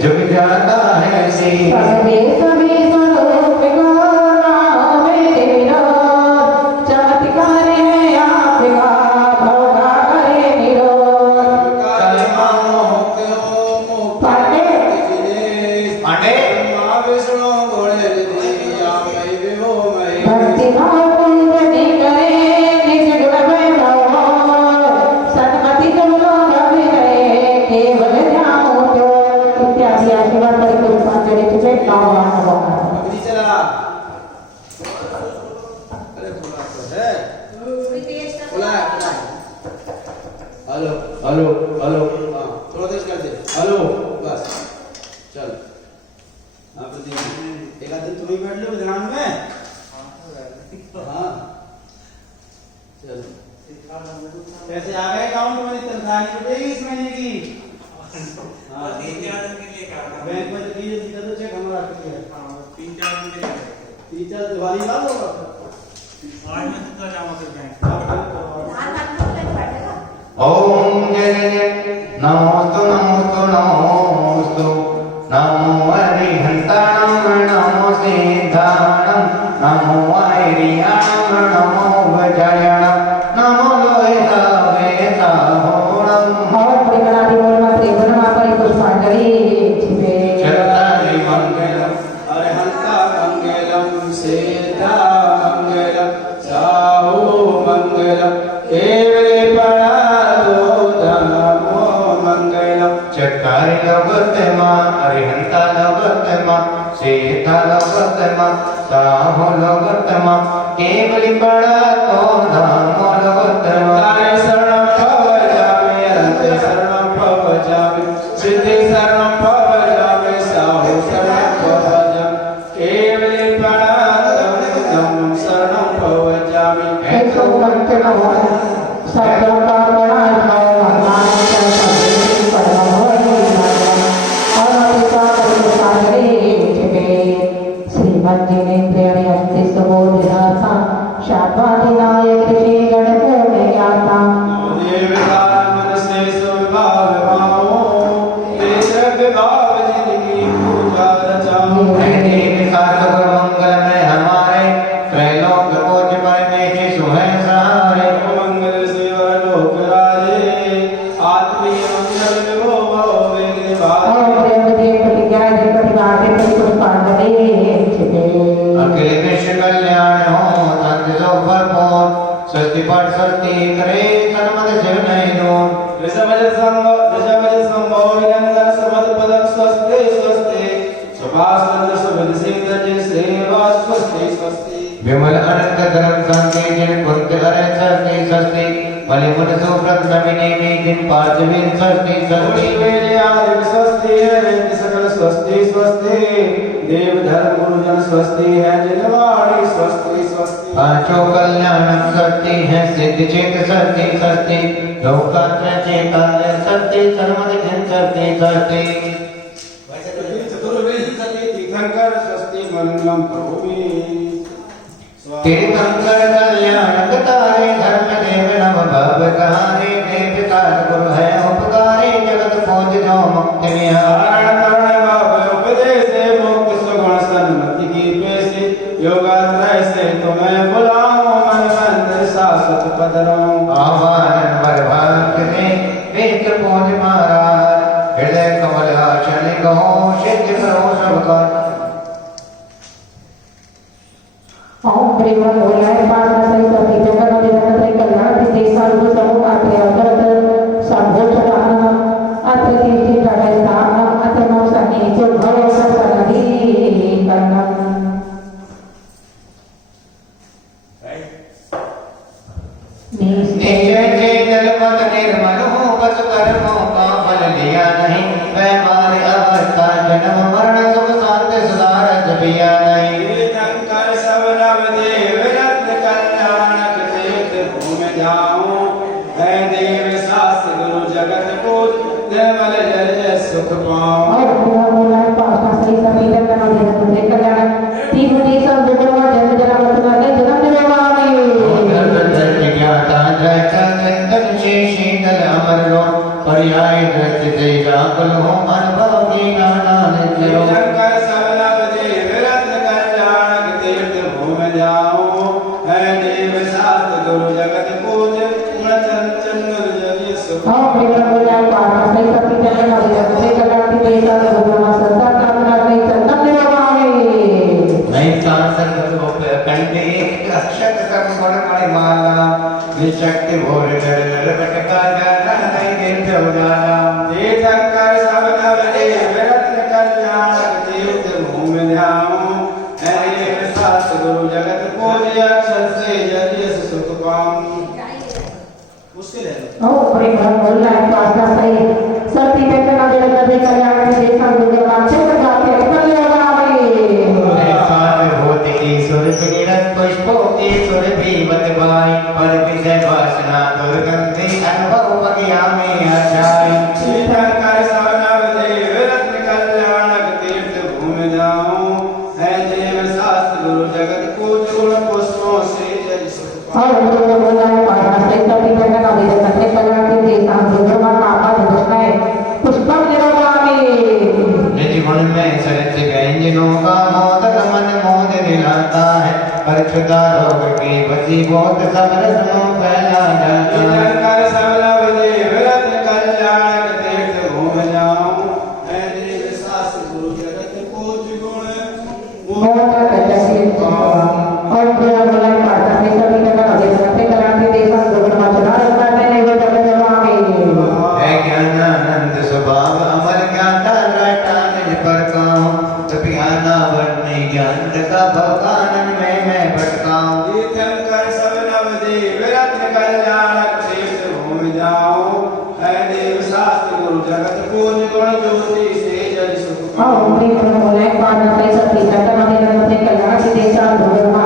झुक जाता है से सर्वे सभी स्वरूप गौरा मेरा चमत्कार है आपका भोगा करे निरोध पाटे भक्ति भाव पूजनी करे निज गुण वैभव सन्मति तुम लोग अभिनय केवल ध्यान तो इत्यादि आशीर्वाद परिपूर्ण पांचवे तुझे आह्वान होगा। हेलो हेलो हेलो हाँ थोड़ा तेज कर दे हेलो बस चल हाँ प्रदीप एक आध दिन तुम ही बैठ लो ध्यान में हाँ चल कैसे आ गए अकाउंट में तनख्वाह नहीं कटेगी इस महीने की हाँ बैंक में तो कीजिए सीधा तो चेक हमारा किया 3-4 दिवाली ला लो ओम जय जय नमोस्तु नमोस्तु नमोस्तु नमो हरिहंताणं नमो सिद्धाणं नमो हरियाणं नमो वज्रायणं नमो लोहिता वेताहोणं और परिगणादि बोलना त्रिगुणा परिपूर्ण पांचवे छिपे चरतारि मंगलम् अरहंता मंगलम सीता मंगलम साहु मंगलम केवले पराधो धमो मंगलम चकारी लगतमा अरिहंता लगतमा सीता लगतमा साहु लगतमा केवली पड़ा तो धामो लगतमा तारे शरणं भवजामि अनंते शरणं भवजामि सिद्धि शरणं भवजामि साहु शरणं भवजामि केवले पराधम शरणं भवजामि एक पंच नमो सत्य कामना भगवान के सभी परमोहि और पिता पांचवे छिपे श्रीमद जिनेन्द्रिय हस्ति सुबोधिनाथा शापाधिनायक श्री गणपूर्ण ज्ञाता देवतार मनसे सुविभाव भावो देशक भाव जिनकी पूजा रचाओ देवी साधु मंगल में हमारे त्रैलोक पूज्य परमेश्वर सुहै सहारे मंगल सेवा लोक राजे आत्मीय मंगल विभो भव वेग और निवाजे प्रेम देव प्रतिज्ञा देव प्रतिभागे परिपूर्ण पांचवे छिपे अखिल विश्व पाठ स्वस्ति करे सन्मत शिव नहीं दो ऋषभज संभोविनंदन सुमद पदम स्वस्ति स्वस्ति सुभाषचंद्र सुबुध सिंह जय सेवा स्वस्ति स्वस्ति विमल अनंत धर्म शांति जिन कुंत हरे स्वस्ति स्वस्ति बलि मुन सुव्रत नमिनी में जिन पार्थिवीर स्वस्ति स्वस्ति स्वस्ति है सकल स्वस्ति स्वस्ति देव धर्म गुरुजन स्वस्ति है जिनवाणी स्वस्ति स्वस्ति पांचों कल्याणम स्वस्ति है सिद्ध चेत स्वस्ति स्वस्ति लोकात्र चेतालय स्वस्ति सर्वद घन स्वस्ति स्वस्ति चतुर्वेद सती तीर्थंकर स्वस्ति मंगलम करोमि तीर्थंकर कल्याण तारे धर्म देव नव भव कहारे देव पिता गुरु है उपकारे जगत पहुंच जो मुक्ति विहार उपदेश मुक्त सुगुण सन्मति की पेशी योगात्रय से तुम्हें बुलाऊं मन मंदिर शाश्वत पद रहूं आवाहन वर भक्त ने वेद पहुंच महाराज हृदय कमल आशन कहो सिद्ध करो सब कर ओम प्रेम बोलाय पाठ सहित सभी जगत निरंतर कल्याण की देशा रूप समूह आत्रे अवतरत संभोचन अत्र कीर्ति प्रवेशान अत्र मोसनी जो भव सनदी कर्णम निश्चय जल मत निर्मल हो बस कर्मों का फल लिया नहीं व्यवहार अवस्था जन्म मरण सब शांत सुधारत बिया नहीं तीर्थंकर सब नव देव रत्न कल्याणक तीर्थ भूमि जाऊं है देव सास गुरु जगत को निर्मल जल सुख पाऊं और प्रेम बोलाय पाठ सहित सभी जगत निरंतर कल्याण तीन देशा दुर्गम जन जनावत ने जन्म निवामी ज्ञाता दृष्टा चिंतन शीतल अमर लो पर्याय दृष्टि से व्याकुल हो अनुभव की नाना नित्य लो तीर्थंकर सब नव देव रत्न कल्याणक तीर्थ भूमि जाऊं है देव सास गुरु जगत पूज गुण चंचल जल सुख और प्रेम बोलाय पाठ सहित सभी जगत निरंतर कल्याण की देशा दुर्गम संसार कामना में जन्म निवामी नहीं सांसद को कंठे अक्षत कर्म गुण मणिमाला निशक्ति भोर कर लटका जाना नहीं गिरते उजाला तीर्थंकर सब नव देव रत्न कल्याणक तीर्थ भूमि ध्याऊं है देव सास गुरु जगत पूज्य अक्षर से जल सुख पाऊं मुश्किल है और प्रेम बोलाय पाठ सहित सभी जगत निरंतर कल्याण की देशा दुर्गम क्षेत्र जाके निवामी साथ होते की सुर किरण पुष्पों की सुर भी बतवाई पर विषय वासना दुर्गंधि अनुभव बगिया में आचाई तीर्थंकर सब नव देव रत्न कल्याणक तीर्थ भूमि जाऊं है देव सास गुरु जगत पूज गुण पुष्पों से जल सुख और प्रेम बोलाय पाठ सहित सभी जगत निरंतर कल्याण की देशा दुर्गम कापा दुष्टाय पुष्पम निवामी निज गुण में सरस व्यंजनों का मोदक मन मोद दिलाता है पर क्षुधा रोग की बसी बहुत समरस मुंह फैला जाता है तीर्थंकर सब नव देव रत्न कल्याणक तीर्थ भूमि जाऊं है देव सास गुरु जगत पूज गुण मोदक जैसे और प्रेम बोलाय पाठ सहित सभी जगत निरंतर कल्याण की देशा दुर्गम क्षेत्र जाके निवामी है ज्ञानानंद स्वभाव अमर ज्ञाता रटा निज पर काहूं तपियाना वर्णि ज्ञान का भगवानन में मैं भटकाऊं तीर्थंकर सब नव देव रत्न कल्याणक तीर्थ भूमि जाऊं है देव शास्त्र गुरु जगत पूज गुण ज्योति से जल सुख और प्रेम बोलाय पाठ सहित सभी जगत निरंतर कल्याण की देशा दुर्गम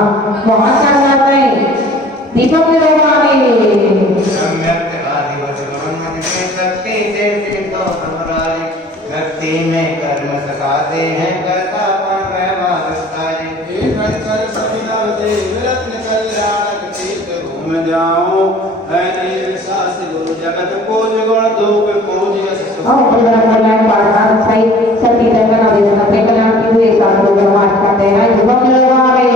महाकाल में दीपक निवामी सम्यक आदिवत गुण में शक्ति से सिद्धो समराय भक्ति में कर्म सकाते हैं करता पर व्यवहार सारे तीर्थंकर सब नव देव रत्न कल्याणक तीर्थ भूमि जाऊं है देव शास्त्र गुरु जगत पूज गुण धूप पूज्य सुख और प्रेम बोलाय पाठ सहित सभी जगत निरंतर कल्याण की देशा दुर्गम करते हैं दीपक निवामी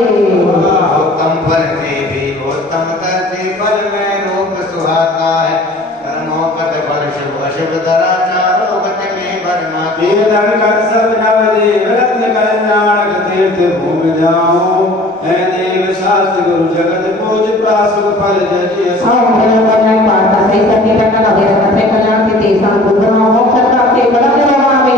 उत्तम फल से भी उत्तम करते फल में रूप सुहाता है कर्मों पद फल शुभ अशुभ धरा चारों गत में वर्मा तीर्थंकर सब नव देव रत्न कल्याणक तीर्थ भूमि जाऊं है देव शास्त्र गुरु जगत पूज प्रासुक फल जय ओम नमो कल्याण पार्था से संकीर्तन अभिरत से कल्याण के तेसा गुरुनाम मोक्ष प्राप्ति बल नमामि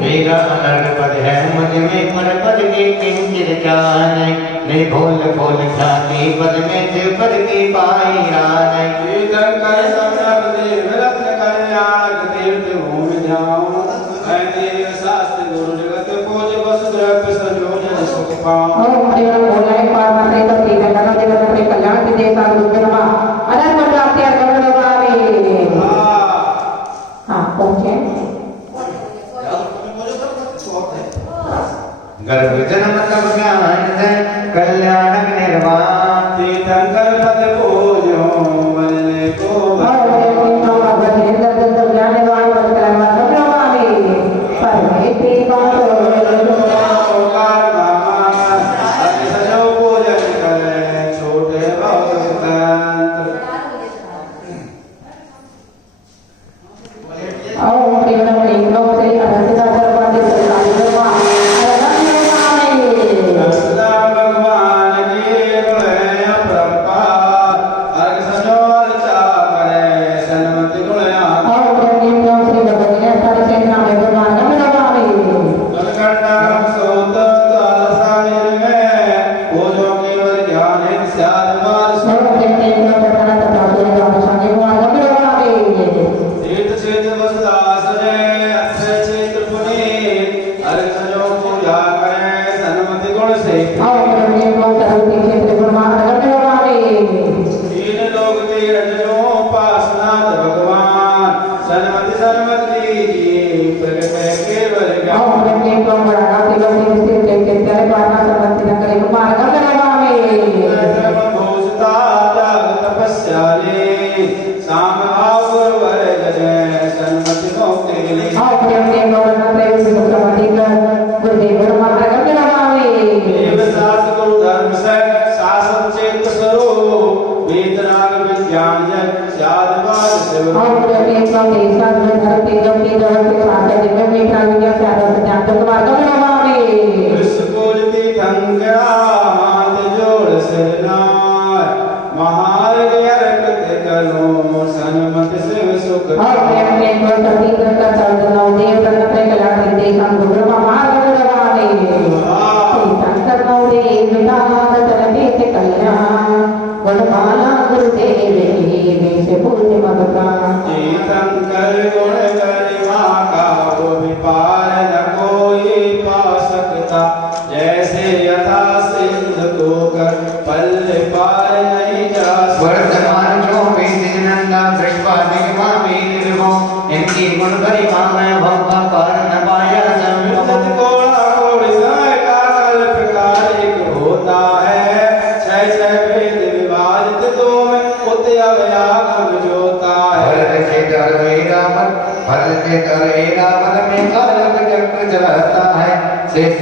मेरा अनर्घ पद है मुझ में पर पद के किंचित जाने नहीं भोल भोल ख्याति पद में से पद की पाई राने कीर्तन कर सब देव रत्न कल्याण तीर्थ भूमि जाऊं मैं देव शास्त्र गुरु जगत पूज बस द्रव्य संयोजन सुख पाऊं ओम नमो कल्याण पार्था से संकीर्तन अभिरत से कल्याण के तेसा गुरुनाम अनर्घ प्राप्ति बल नमामि हां पहुंचे गर्भ जन्म तब ज्ञान से कल्याणक निर्वाण तीर्थंकर पद पूजो बनने को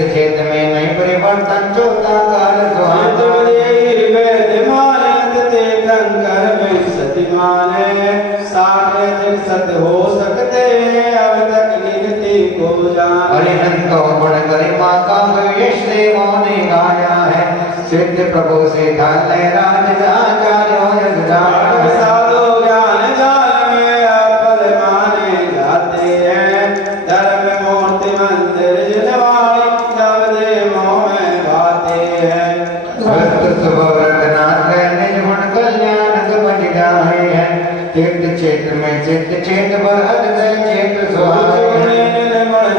क्षेत्र में नहीं परिवर्तन चौथा काल सत्य हो सकते अब तक गिनती को जान हरिनंद गुण गरिमा का भविष्य देवों ने गाया है सिद्ध प्रभु से धन राज आचार्यों साधु ज्ञान जाल में अपल माने जाते हैं धर्म मूर्ति मंदिर जिनवाणी नव देवों में गाते हैं कल्याण समझ गाए हैं तीर्थ क्षेत्र में चित्त क्षेत्र पर हृदय क्षेत्र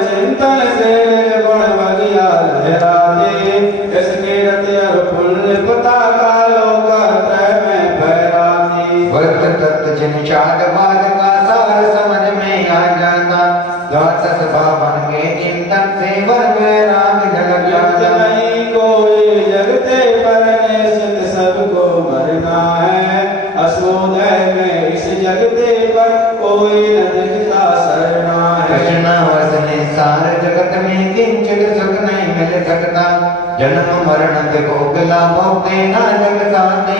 चिंतन से निर्गुण बगिया लहराते इसके रति और पुण्य पताका लोक त्रय में फहराती वर्त तत्व जिन चाद बाद का सार समझ में आ जाता द्वादश भावन के चिंतन से वर वैराग झलक जाता नहीं कोई जगते पर निश्चित सबको मरना है असोदय में इस जगते पर कोई न दिखता सरना है कृष्णा वसने सारे जगत में किंचित सुख नहीं मिल सकता जन्म मरण विभोग लाभों देना जग साथे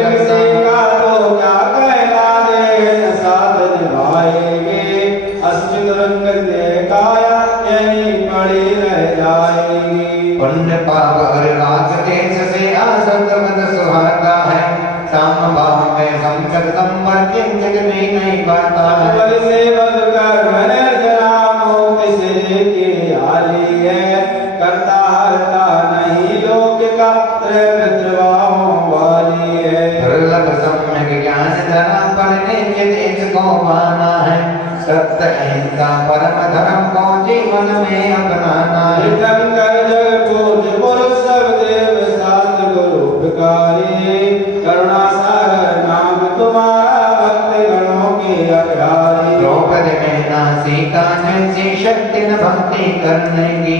किसी का तो क्या कहना दे न साथ निभाएंगे अस्मिन रंग देखाया यही पड़ी रह जाएगी पुण्य पाप और राग देश से आसक्त मत सुहाता है साम किंचित भी नहीं पाता बल से बदकर मैंने जनामो किसे लेके आली है करता हरता नहीं लोक का त्रैमित्रवाहों वाली है दुर्लभ सम्यक ज्ञान धर्म पढ़ने के देश को पाना है सत्य अहिंसा परम धर्म को जीवन में अपनाना है विक्रम कर जग पूज पुरुष सब देव सात गुरु उपकारी करुणा सागर नाम तुम्हारा भक्त गणों के अग्रारी द्रौपदी में सीता जैसी शक्ति न भक्ति करने की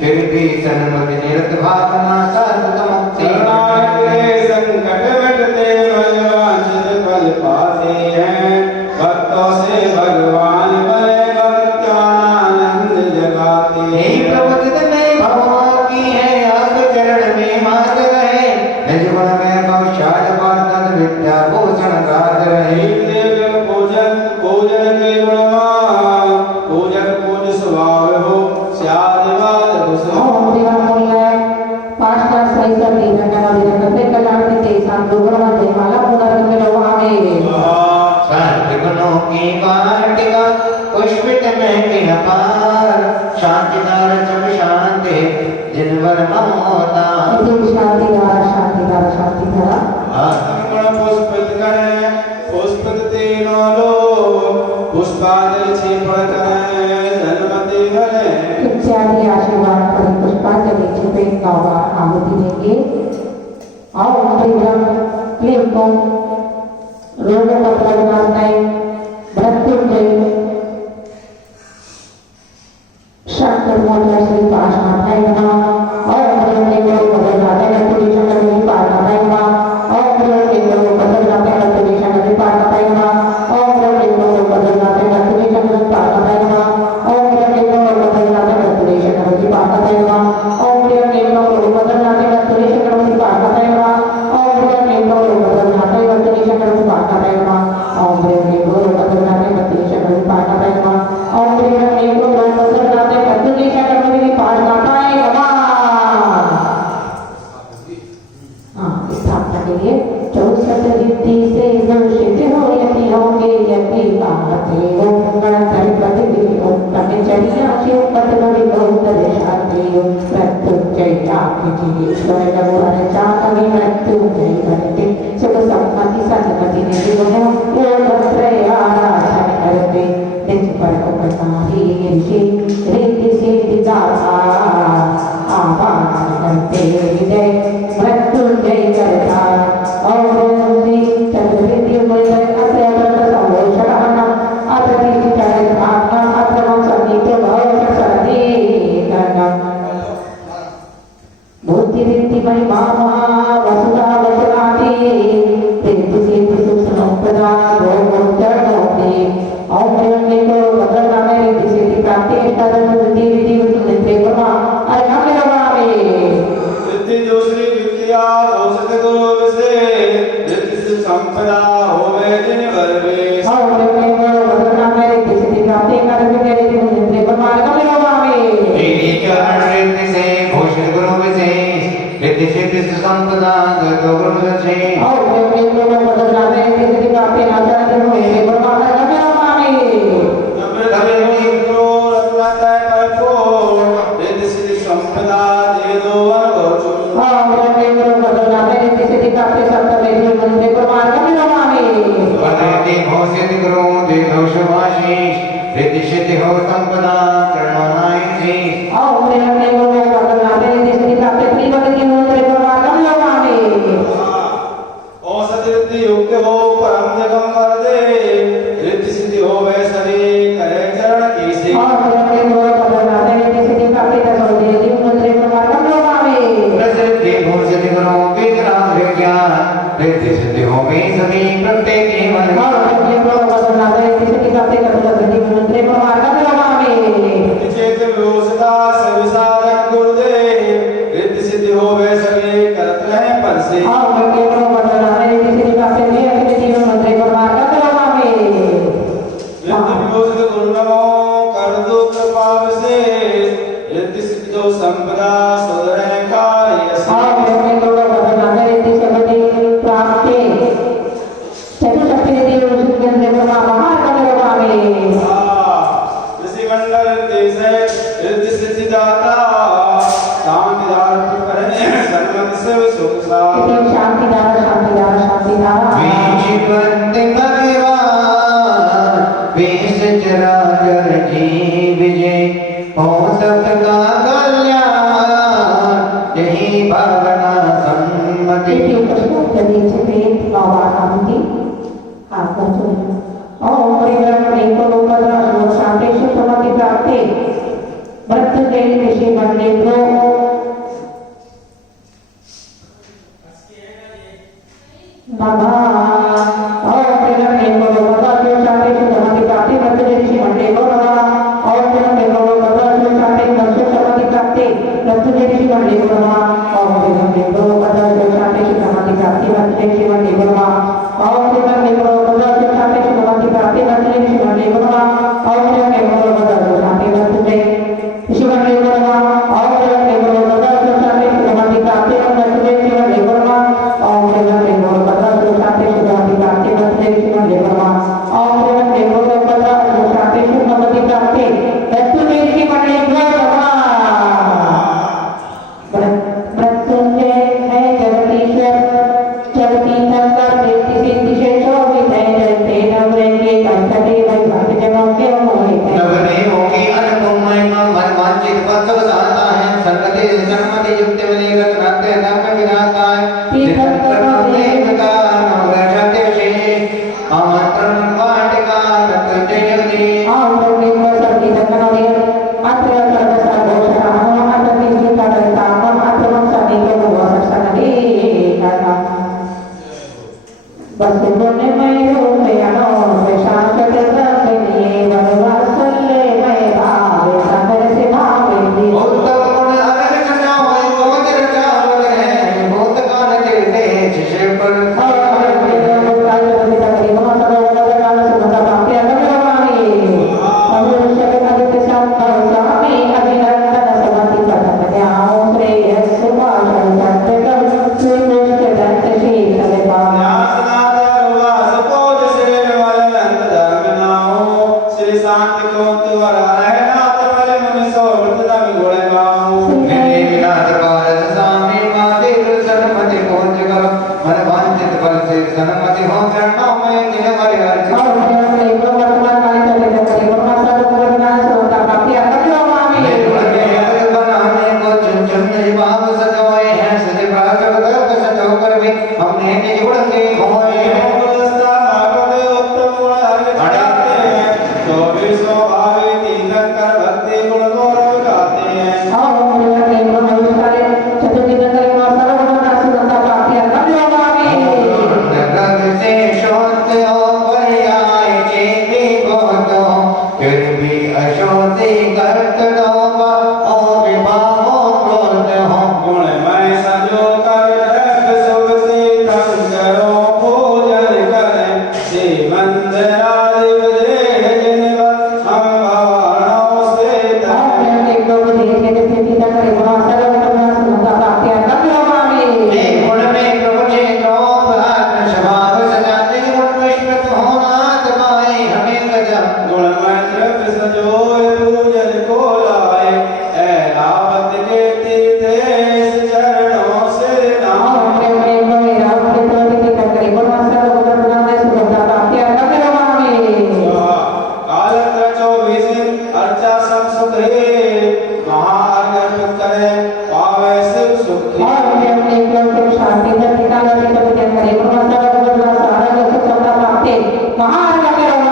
फिर भी सन्मति निरत भावना साधक मुक्ति शरणागत के संकट मिटते मनवांछित फल पाते हैं भक्तों से भगवान बने भक्त्यानंद जगाते हे हैं प्रभु में भगवान की है आप चरण में मार रहे निज गुण में कौशल पातन विद्या भूषण गाज रहे देव पूजन पूजन के गुणवान पूजन पूज स्वभाव हो स्यादिवाद कुसुम ओम देवामूल्य पांचटा सही कर दी रखना विरकते कल्याण के सांगुगुण मध्य माला पुनर्मिलोभावे गुणों की वाटिका पुष्पित में भी अपार शांति दार जब शांति जिनवर ममोता इति शांति धारा गुण पुष्पित करें पुष्पित तीनों लोग पुष्पादि छिपड़ करें जन्मति भले इत्यादि आशीर्वाद पर पुष्पांजलि छिपे 9 बार आहुति देंगे ओम त्रिभुवम क्लीं ओम रोगपत्रविनाशाय मृत्युंजय शांतमोदय श्री पाशनाथाय नमः ओम त्र्यंबके भद्रनाथाय नमः पार्थाय नमः ओम त्र्यंबके भद्रनाथाय नमः पार्थाय नमः ओम त्र्यंबके भद्रनाथाय नमः पार्थाय नमः ओम त्र्यंबके भद्रनाथाय नमः पार्थाय नमः ओम त्र्यंबके भद्रनाथाय नमः पार्थाय नमः ओम त्र्यंबके भद्रनाथाय नमः पार्थाय नमः ओम त्र्यंबके भद्रनाथाय नमः पार्थाय नमः ओम त्र्यंबके भद्रनाथाय स्थापना के लिए 64 रिद्धि से दूषित हो यदि होंगे यदि बाते ओम गणपति ओम ब्रह्मचर्या शिव पद्मवि ओम दर्शाते ओम मृत्युंजय ईश्वर नमोहर चाकवि मृत्युंजय करते सुख सम्मति सन्मति निर्गुण योग त्रय आराधन करते निज पर उपकारी ऋषि रिद्धि सिद्धि दाता आवाहन करते विजय मृत्युंजय करता ओम श्री चतुर्विद्य मुनिवर अत्र अत्र संवोषणः अत्र दीक्षितः आत्मा अत्र मम सन्निधो भवति सन्निधनं बुद्धि रिद्धि महिमा महा वसुधा वचनाति रिद्धि सिद्धि सुख संपदा भोग चरणोति ओम त्र्यंबके भद्रनाथाय रिद्धि सिद्धि प्राप्ति अष्टादश बुद्धि विधि विष्णु ब्रह्मा अर्घ्यं नमामि सिद्धि जो श्री विद्या औषध गुरु विशेष रिद्धि सिद्धि संपदा होवे जिन वर्वे ओम त्र्यंबके भद्रनाथाय रिद्धि सिद्धि प्राप्ति अष्टादश बुद्धि विष्णु ब्रह्मा अर्घ्यं नमामि तेरी चरण रिद्धि से भूषित गुरु विशेष रिद्धि सिद्धि संपदा गतो गुरु विशेष ओम त्र्यंबके भद्रनाथाय रिद्धि सिद्धि प्राप्ति अष्टादश बुद्धि विष्णु ब्रह्मा अर्घ्यं नमामि तबे गुरु रत्नातय परको रिद्धि सिद्धि संपदा दे दो अनुभव ओम त्र्यंबके भद्रनाथाय रिद्धि सिद्धि प्राप्ति सप्तमे मंत्रे ब्रह्मा अर्घ्यं नमामि वदति भूषित गुरु देव शुभाशीष रिद्धि सिद्धि हो संपदा कर्मणाय जी ओम त्र्यंबके भद्रनाथाय रिद्धि सिद्धि प्राप्ति त्रिवदति मंत्रे ब्रह्मा अर्घ्यं नमामि औषध रिद्धि युक्त हो परम दिगंबर दे रिद्धि सिद्धि हो वै सभी करे चरण की से ओम त्र्यंबके भद्रनाथाय रिद्धि सिद्धि प्राप्ति दशोदति मंत्रे ब्रह्मा अर्घ्यं नमामि प्रसिद्धि भूषित गुरु विग्रह विज्ञान रिद्धि सिद्धि हो गई सभी प्रत्येक मन ओम त्र्यंबके भद्रनाथाय रिद्धि सिद्धि प्राप्ति दशोदति मंत्रे ब्रह्मा अर्घ्यं नमामि चेत विलोसदा सविसारक गुरुदेव रिद्धि सिद्धि हो वै सभी करत रहे पर से ओम त्र्यंबके भद्रनाथाय रिद्धि सिद्धि प्राप्ति दशोदति मंत्रे ब्रह्मा अर्घ्यं नमामि रिद्धि विलोसित गुरु नमो कर दो कृपा विशेष रिद्धि सिद्धि जो संपदा सुधरे कार्य से ओम त्र्यंबके भद्रनाथाय रिद्धि सिद्धि प्राप्ति चतुष्षष्टि सुख सागर इति शांतिधारा शांतिधारा शांतिधारा विचिवंत भगवान वेश चराचर जी विजय हो सबका कल्याण यही भावना सम्मति इति प्रश्नोत्तरी चेत भावानामिति आत्मचो ओम परिग्रह एको रूपद्रा श्लोक शांतेषु समाधि प्राप्ते मृत्युंजय ऋषि मंडेभ्यो नमः ओम परिग्रह एको रूपद्रा श्लोक शांतेषु समाधि प्राप्ते मृत्युंजय ऋषि मंडेभ्यो नमः ओम परिग्रह एको रूपद्रा श्लोक शांतेषु समाधि प्राप्ते मृत्युंजय ऋषि मंडेभ्यो नमः ओम परिग्रह एको रूपद्रा श्लोक शांतेषु समाधि प्राप्ते मृत्युंजय ऋषि मंडेभ्यो नमः ओम परिग्रह एको रूपद्रा श्लोक शांतेषु समाधि प्राप्ते मृत्युंजय ऋषि मंडेभ्यो नमः ओम परिग्रह एको रूपद्रा श्लोक शांतेषु मृत्युंजय ऋषि मंडेभ्यो नमः ओम परिग्रह एको रूपद्रा श्लोक शांतेषु समाधि प्राप्ते मृत्युंजय ऋषि मंडेभ्यो नमः ओम परिग्रह एको रूपद्रा श्लोक शांतेषु समाधि प्राप्ते मृत्युंजय ऋषि मंडेभ्यो नमः ओम परिग्रह एको रूपद्रा श्लोक शांतेषु समाधि प्राप्ते मृत्युंजय ऋषि मंडेभ्यो नमः मृत्युंजय है जगदीश्वर जगती तंत्र देती सिद्धि शेषो विधय जगते नवरे के कंठते वै भक्त जनों के मोहित है नवदेवों की अनुपम महिमा मन वांछित पद सब साता है संगति सर्वमति युक्त विलेगत नाट्य धर्म विनाशाय तीर्थंकर प्रेम का नवरक्षते विशेष आमंत्रण वाटिका मृत्युंजय जगदीश ओम ब्रह्म सर्वि तन्नोरे अत्र सर्व सर्वोषामो अतति सुतरतामम अत्रमं सनितो वससनदे काना बस बोले मैं रूपयानो शाश्वत ब्रह्मनिये वनवासल्ले मैं भावे सागर से भावे दी उत्तम गुण अलग चढ़ावे गोचर चावल है भूत काल कीर्ते शिष्य पर श्री शांति को द्वारा रहना तमल मन सो वृतदा गुण गाऊं विनाथ भारत स्वामी महादेव सन्मति पहुंच कर मन वांछित फल से सन्मति हो चरणों में जिन मरे अर्ज बनाने को चुन चुन भाव सजोए हैं सज प्राकृत सजो कर भी हमने निज गुण के खोए हैं गुणस्ता भागवत उत्तम गुण हरि चढ़ाते हैं तो भी स्वभावी तीर्थंकर भक्ति गुण गौरव गाते हैं नगर से शोध हो पर्याय चेती बहुत हो फिर भी अशोधि करत डोबा ओ विभावो क्रोध हो गुणमय सजो कर रख शुभ तीर्थंकरों पूजन करें श्री मंदिरादि विदेह जिनवत हम भवानों से एक गुण में प्रभु के द्रोप आत्म स्वभाव सजाते गुण में स्मृत होना दबाए हमें गजब गुणमय द्रव्य सजोए पूजन को लाए ऐरावत के तीर्थेश चरणों से नाम कालत्र 24 अर्चा सब सुख हे महार्घ अर्पित करे पावे शिव सुखी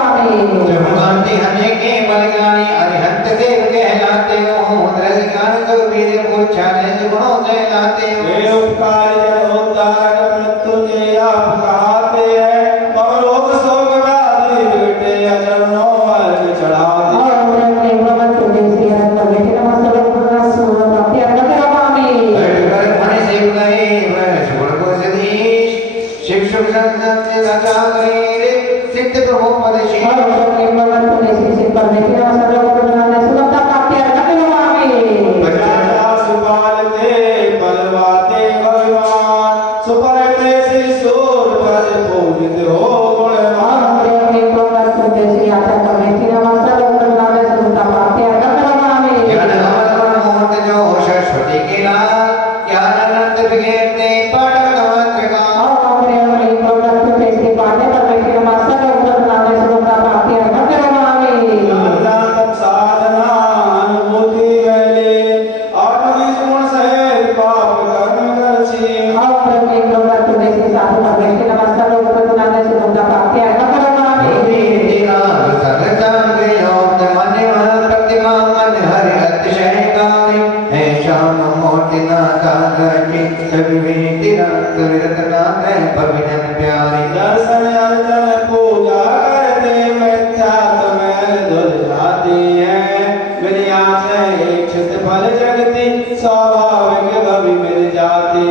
जमकांति हने के बलगानी अरिहंत देव कहलाते हो द्रज ज्ञान सब वीर पूछाने गुणों कहलाते हो वे उपकारी जन उद्धारक मृत्युंजय आप कहाते हैं पवरोग शोक व्याधि विघटे अचरणों वर्ग चढ़ाते कर मन शिव गए वह सुगुण को सदीश शिव शुभ संसद से लगा करे सिद्ध प्रभु पद शिव बच्चा सुपालते बलवाते भगवान सुपरते श्री सूर पद पूजित हो गुणवान ज्ञान अमर मोहन जो सरस्वती के लाल ज्ञान अनंत विघेरते दर्शन अर्चन पूजा करते मिथ्या मैल धुल जाती है। मेरी आंखें इच्छित फल जगती स्वाभाविक भवि मिल जाती।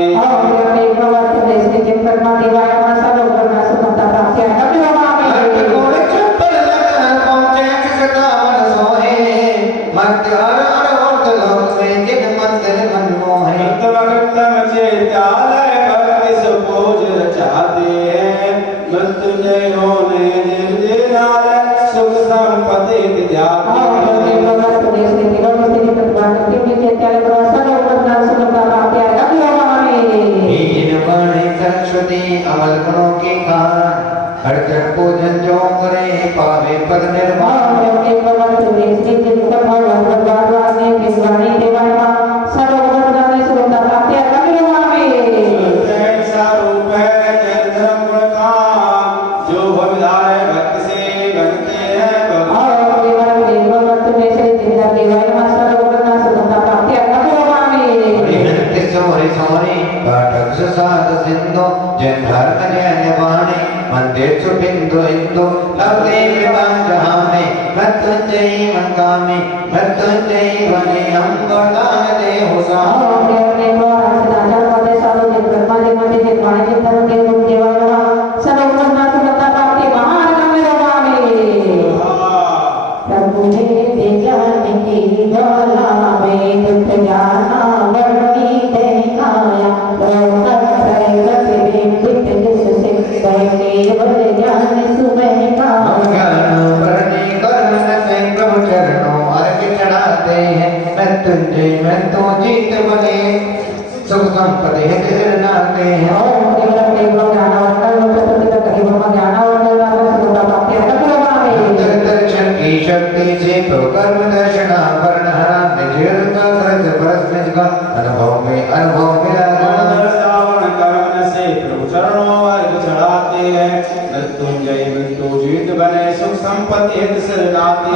मृत्युंजय होने सुख संपत्ति सरस्वती अमल गुणों के कारण हर जन पूजन जो करे पावे पद निर्माण। जन धर्म जन वाणी मंदिर सुबिंदु हिंदु लवते विमान जहाँ में मृत्युंजयी मंगामी मृत्युंजयी बने हम वरदान दे होगा। सुख संपत्ति नाते हैं की शक्ति से कर्म दर्शना अनुभव में से प्रभु चरणों वर्ग चढ़ाते हैं। मृत्युंजय मृत्यु जीत बने सुख संपत्ति हित सिर नाते।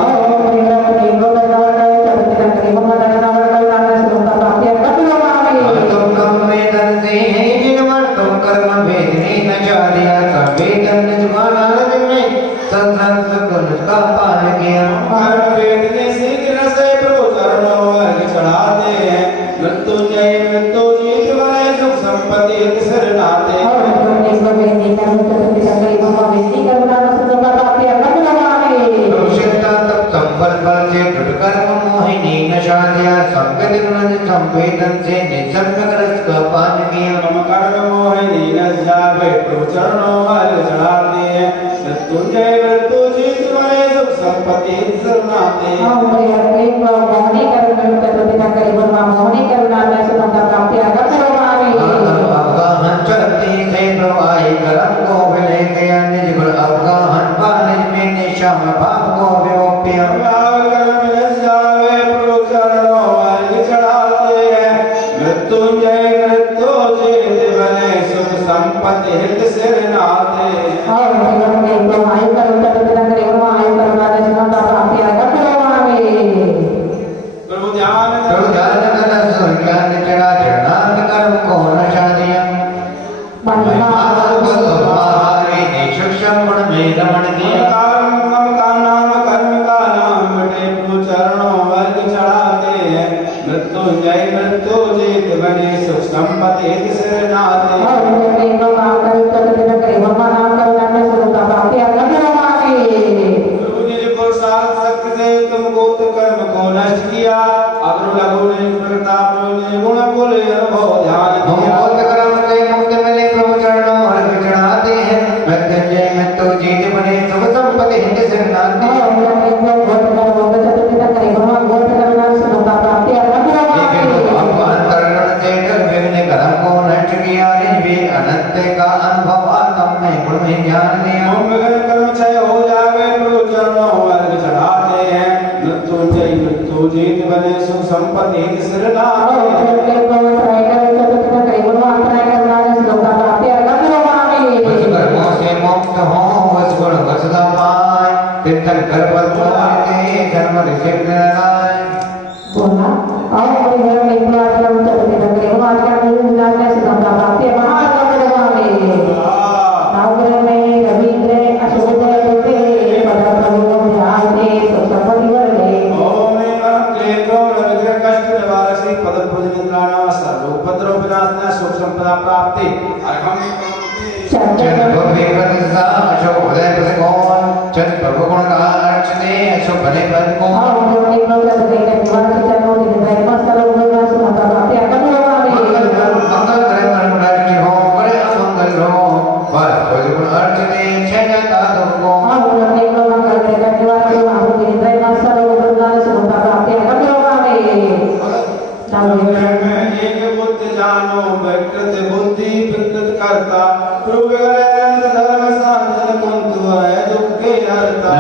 संवेदन से निसर्ग रस का पान किया। कर्म मोहिनी नस जावे प्रभु चरणों वर्ग चढ़ाते हैं। मृत्युंजय मृत्यु जीत बने सुख संपत्ति सुनाते हैं। अवगाहन चलती से प्रवाही करम को विलय गया निज गुण अवगाहन पानिज में निशाम भाव को विलोपिया। मृत्युंजय मृत्यु जीत बने सुख संपत्ति हित सिर नाते। प्रभु ध्यान चढ़ा चरणार्थ कर्म को नशा दिया। सूक्ष्म गुण में रमण किया। मृत्युंजय मृत्यु जीत बने सुख संपत्ति हित सिर नाते। प्रभु निज पुरुषार्थ शक्ति से तुम गुप्त कर्म को नष्ट किया। अग्र लघु निज प्रताप निज गुण बोले अनुभव ध्यान दिया। कर्म से मुक्त मिले प्रभु चरणों वर्ग चढ़ाते हैं। मृत्युंजय मृत्यु जीत बने सुख भी अनंत का अनुभव आत्म में गुण में ज्ञान दिया मगन कर्म क्षय हो जावे प्रभु चरणों अर्घ चढ़ाते हैं मृत्युंजय मृत्यु जीत बने सुख संपत्ति सिर कर्मों से मुक्त हो वस गुण वसदा पाए तीर्थन कर पद मोहिते जन्म ऋषि नारायण बोला और परिवार में इतना आश्रम चलते रहते हैं आजकल नहीं विनाश में सिद्धांत प्राप्ति है महाराज नावरे में रविंद्र अशोकोदय होते पदार्थों ध्यान से संपत्ति वर्ले ओम के कौन रविंद्र कष्ट निवारक श्री पद भोजन प्राणाम सर्व उपद्रव विनाशना सुख संपदा प्राप्ति अर्घम चंद भव्य प्रतिष्ठा अशोक हृदय पद कौन चंद प्रभु गुण का अर्चने अशोक भले पद कौन और उन्होंने प्रभु से कहकर निवास के चरणों में निद्रा मस्त सर्व गुण सुमता प्राप्ति अकल मंगल करे मंगल की हो बड़े अमंगल हो पर कोई गुण अर्चने छह जाता तुमको और उन्होंने प्रभु कहकर निवास के महाभूत निद्रा मस्त सर्व गुण सुमता प्राप्ति अकल एक बुद्धि जानो विकृत बुद्धि विकृत करता प्रभु धर्म साधन कुंतु है दुख के हरता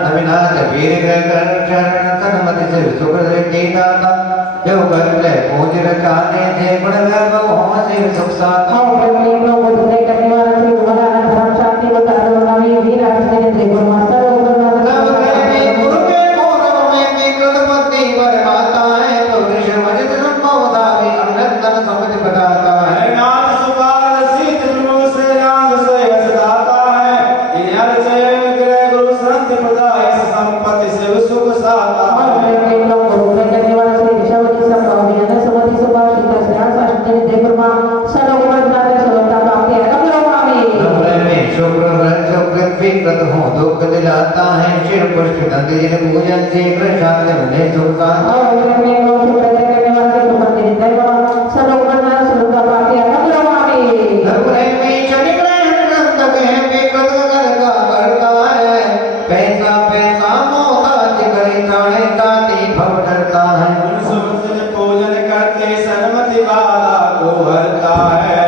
नविनाथ वीर कर चरण तन मत से सुख दृष्टि दाता जो कर ले पूज रचाने से गुण वैभव हो से सुख साता और ब्रह्मी प्रभु बुद्धि करने वाला श्री गुरुनाथ धर्म शांति व कर्म नामी वीर अर्चने त्रिगुण मास्टर सब करे गुरु के मोरों में विकृत बुद्धि बरमाता है तो ऋषि वजन संभवता भी अमृत तन समझ बताता है नाथ सुपार सीत गुरु से नाम से हसदाता है इन अर्चय विग्रह गुरु संत प्रदाय संपत्ति से सुख साता और ब्रह्मी प्रभु बुद्धि करने वाला श्री विश्ववती संभावी अनंत समति सुभाषित श्रेष्ठ शास्त्री देवमा सर्व गुणनाथ सर्वता प्राप्ति है नम्र में शुक्र व्रत पृथ्वी कृत हो दुख दिलाता है शिव पुष्ट नंद जिन पूजन से प्रशांत मिले सुख साता और ब्रह्मी प्रभु बुद्धि करने वाला श्री सुमति देवमा सर्व गुणनाथ सर्वता प्राप्ति है नम्र में शनि ग्रह नंद कह विकृत करता करता है पैसा पैसा मोहताज करे ताणे ताती भव डरता है पूजन करके सन्मति बाधा को हरता है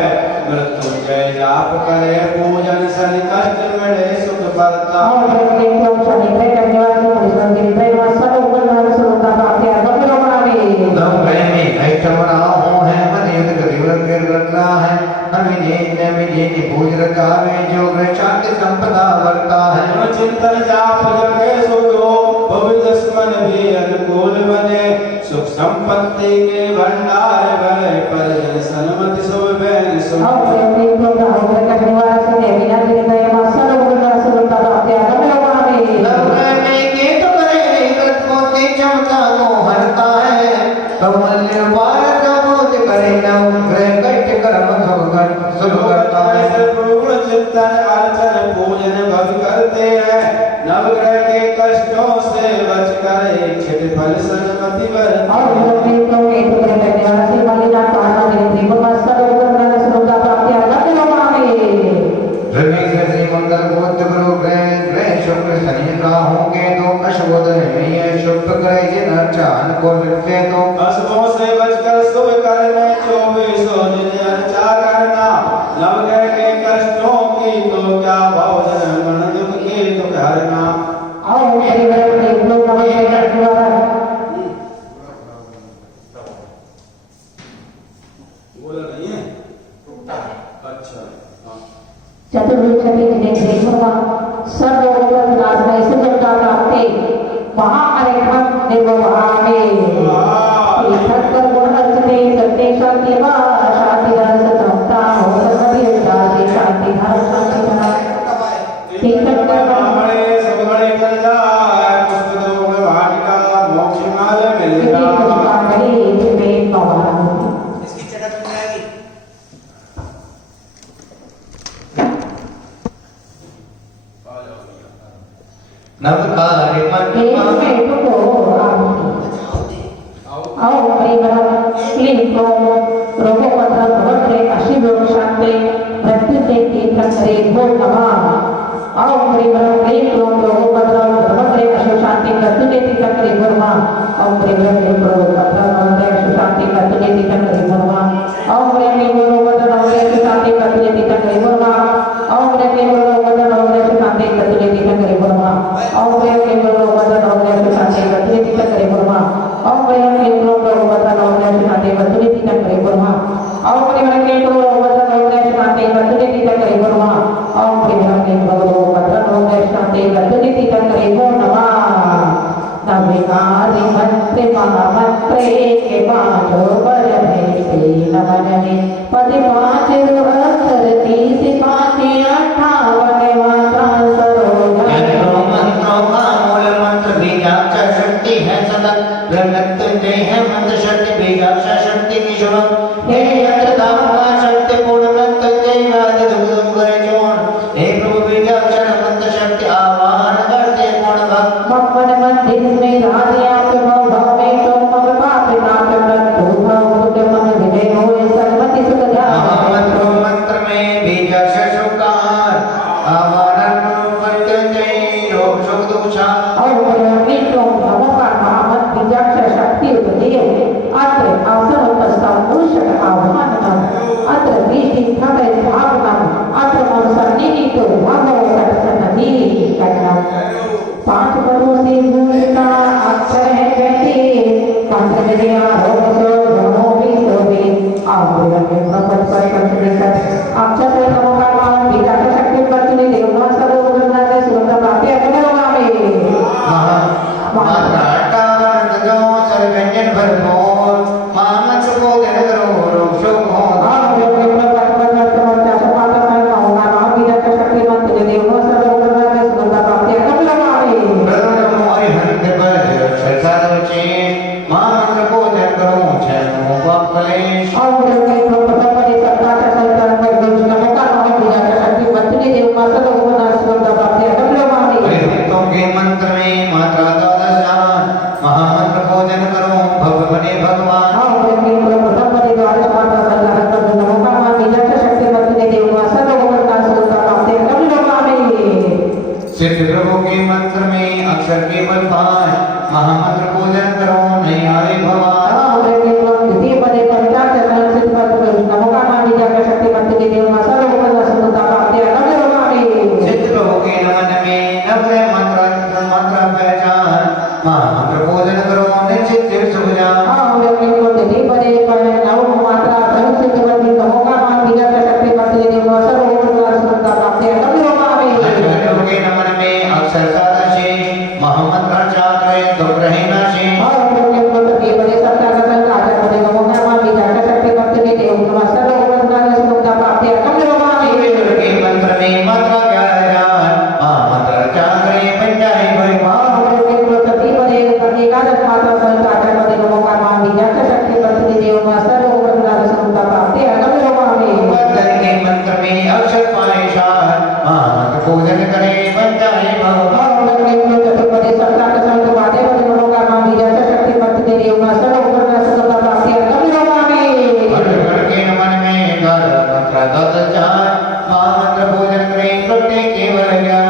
मृत्युंजय जाप करे पूजन सन कष्ट मिले सुख बरता और ब्रह्मी प्रभु शनि ग्रह करने वाला श्री पुष्पंजलि देवमा सर्व गुणनाथ सर्वता प्राप्ति है नम्र में ऐष्ठवना हो है मन युद्ध गतिव्रत कर रखना है अमिने पूज रखावे जो शांति संपदा वर्ता है चिंतन जाप जगे सुखो भविष्य दुश्मन भी अनुकूल बने सुख संपत्ति के भंडार भले पर सन्मति सुभ बैन सुख और ब्रह्मी प्रभु होकर करने वाला श्री देवीनाथ जी दया सर्व गुणनाथ सर्वता प्राप्ति है नम्र में के तो करे कृत मोती चमता को हरता है कमल पार का बोध करे नम्र कष्ट कर्म सुख करता है चिंतन अर्चन पूजन भव करते हैं नवग्रह के कष्टों से बच कर इच्छित फल सन्मति वर और ब्रह्मी प्रभु के तो करने वाला श्री मल्लिनाथ पार्वती जी देवमा सर्व गुणनाथ सर्वता प्राप्ति है रवि से श्री मंगल बुध गुरु ग्रह शुक्र शनि राहु के तो अशुभोदय में ये शुभ करे जिन अर्चन को लिखते तो अशुभों से बचकर शुभ करने 24 दिन अर्चा करना नवग्रह के कष्टों की तो क्या भोजन मन दुख के दुख हरना और परिवार में लोग नमस्ते करने वाला बोला नहीं है अच्छा चतुर्विंशति दिने देवमा सर्व गुणनाथ में सर्वता प्राप्ति महाअरेखम निर्वहामे तीर्थंकर गुण अर्चने सत्य शांति वा शांति रस समता हो सर्वधि शांति शांति धर्म शांति धर्म तीर्थंकर बड़े सब बड़े कर जाए पुष्प दो में वाटिका मोक्ष मार्ग मिलेगा पुष्पांजलि में पवार इसकी चटक बन जाएगी नवकार्य एक में तो आओ परिवार क्लीन रोगो पत्र भवत्रे अशिव शांति मृत्यु से तीर्थंकरे भो नमः आओ परिवार क्लीन रोगो पत्र भवत्रे अशिव शांति मृत्यु से तीर्थंकरे भो नमः आओ परिवार क्लीन रोगो पत्र भवत्रे अशिव शांति मृत्यु से तीर्थंकरे भो नमः आओ परिवार रोगो पत्र भवत्रे अशिव शांति शांति बतले दी तक बोलवा ओम रे के बोलो वदन ओम रे शांति बतले दी तक बोलवा ओम रे के बोलो वदन ओम रे शांति बतले दी तक बोलवा ओम रे के बोलो वदन ओम रे शांति बतले दी तक बोलवा ओम रे के बोलो वदन ओम रे शांति बतले दी तक बोलवा ओम रे के बोलो वदन ओम रे शांति बतले दी तक बोलवा नविकारी मंत्र महामंत्रे के पांचों पर भेटे नमने पद पांच अक्षर 30 5 58 मात्रा सरोज मंत्रों का मूल मंत्र बीजाक्षर शक्ति है सदा प्रगट जय है मंत्र शक्ति बीजाक्षर शक्ति की शुरू हे यंत्रधामा शक्ति पूर्ण मंत्र जय आदि दुर्गम करे जोड़ हे प्रभु बीजाक्षर मंत्र शक्ति आवाहन करते पूर्ण भक्त मक्खन मंदिर में राधिया प्रभव भव में तुम मग पाप नाम मृत्यु भव सुख मन विजय होए सर्वति सुख मंत्र मंत्र में बीजाक्षर सुकार आवाहन करते जय रोग शोक दुखा और विष्णु नमो का महामंत्र बीजाक्षर शक्ति उपदेय अत्र आसन उपस्थान मूषक आह्वानम अत्र दृष्टि थगय भावनम अत्र मम सन्निहितो भगवो सत्सन्नति करना 5 पदों से भूषिता अक्षर है कहते कंठ विजया रोग सो धनो भी सोवे आव्रय के प्रपद पर कंठ अक्षर से नमोकार बीजाक्षर शक्ति बचने देवना सर्व गुणना से सुंदर प्राप्ति अकबरोगा में मात्राटान जो सर्वजन भरपूर मामंत्र को दिन करो रोग शोक हो आव्रय के प्रपद पर कंठ चशपात में कहूँगा नाम बीजाक्षर शक्ति मंत्र देवना सर्व गुणना से सुंदर प्राप्ति अकबरोगा में हरिहंत पर सरसारोचे मामंत्र को दिन करो चरणों पाप कलेश आव्रय के प्रपद पर सत्ता चशपात में नमोकार नाम बीजाक्षर शक्ति मंत्र देवना सर्व गुणना से सुंदर प्राप्ति अकबरोगा में हरिहंतों के मंत्र में मात्रा 12 जान महामंत्र को दिन करो भव बने भगवान सिद्ध प्रभु के मंत्र में अक्षर के बल 5 महामंत्र को दिन करो नहीं आए भगवान सिद्ध प्रभु के नमन में नवग्रह मंत्र पहचान महामंत्र को दिन करो निश्चित तीर्थ सुख जान के नमन में अक्षर सादा शेष महामंत्र चाक्र दुख रहे न शेष के मंत्र में मात्रा 11 जान महामंत्र चाक्र बन जाए भगवान वर्धन के मंत्र में अक्षर पाए शान महामंत्र पूजन करे बन जाए भगवान के नमन में घर मंत्र 10 जान महामंत्र पूजन करे प्रत्येक केवल ज्ञान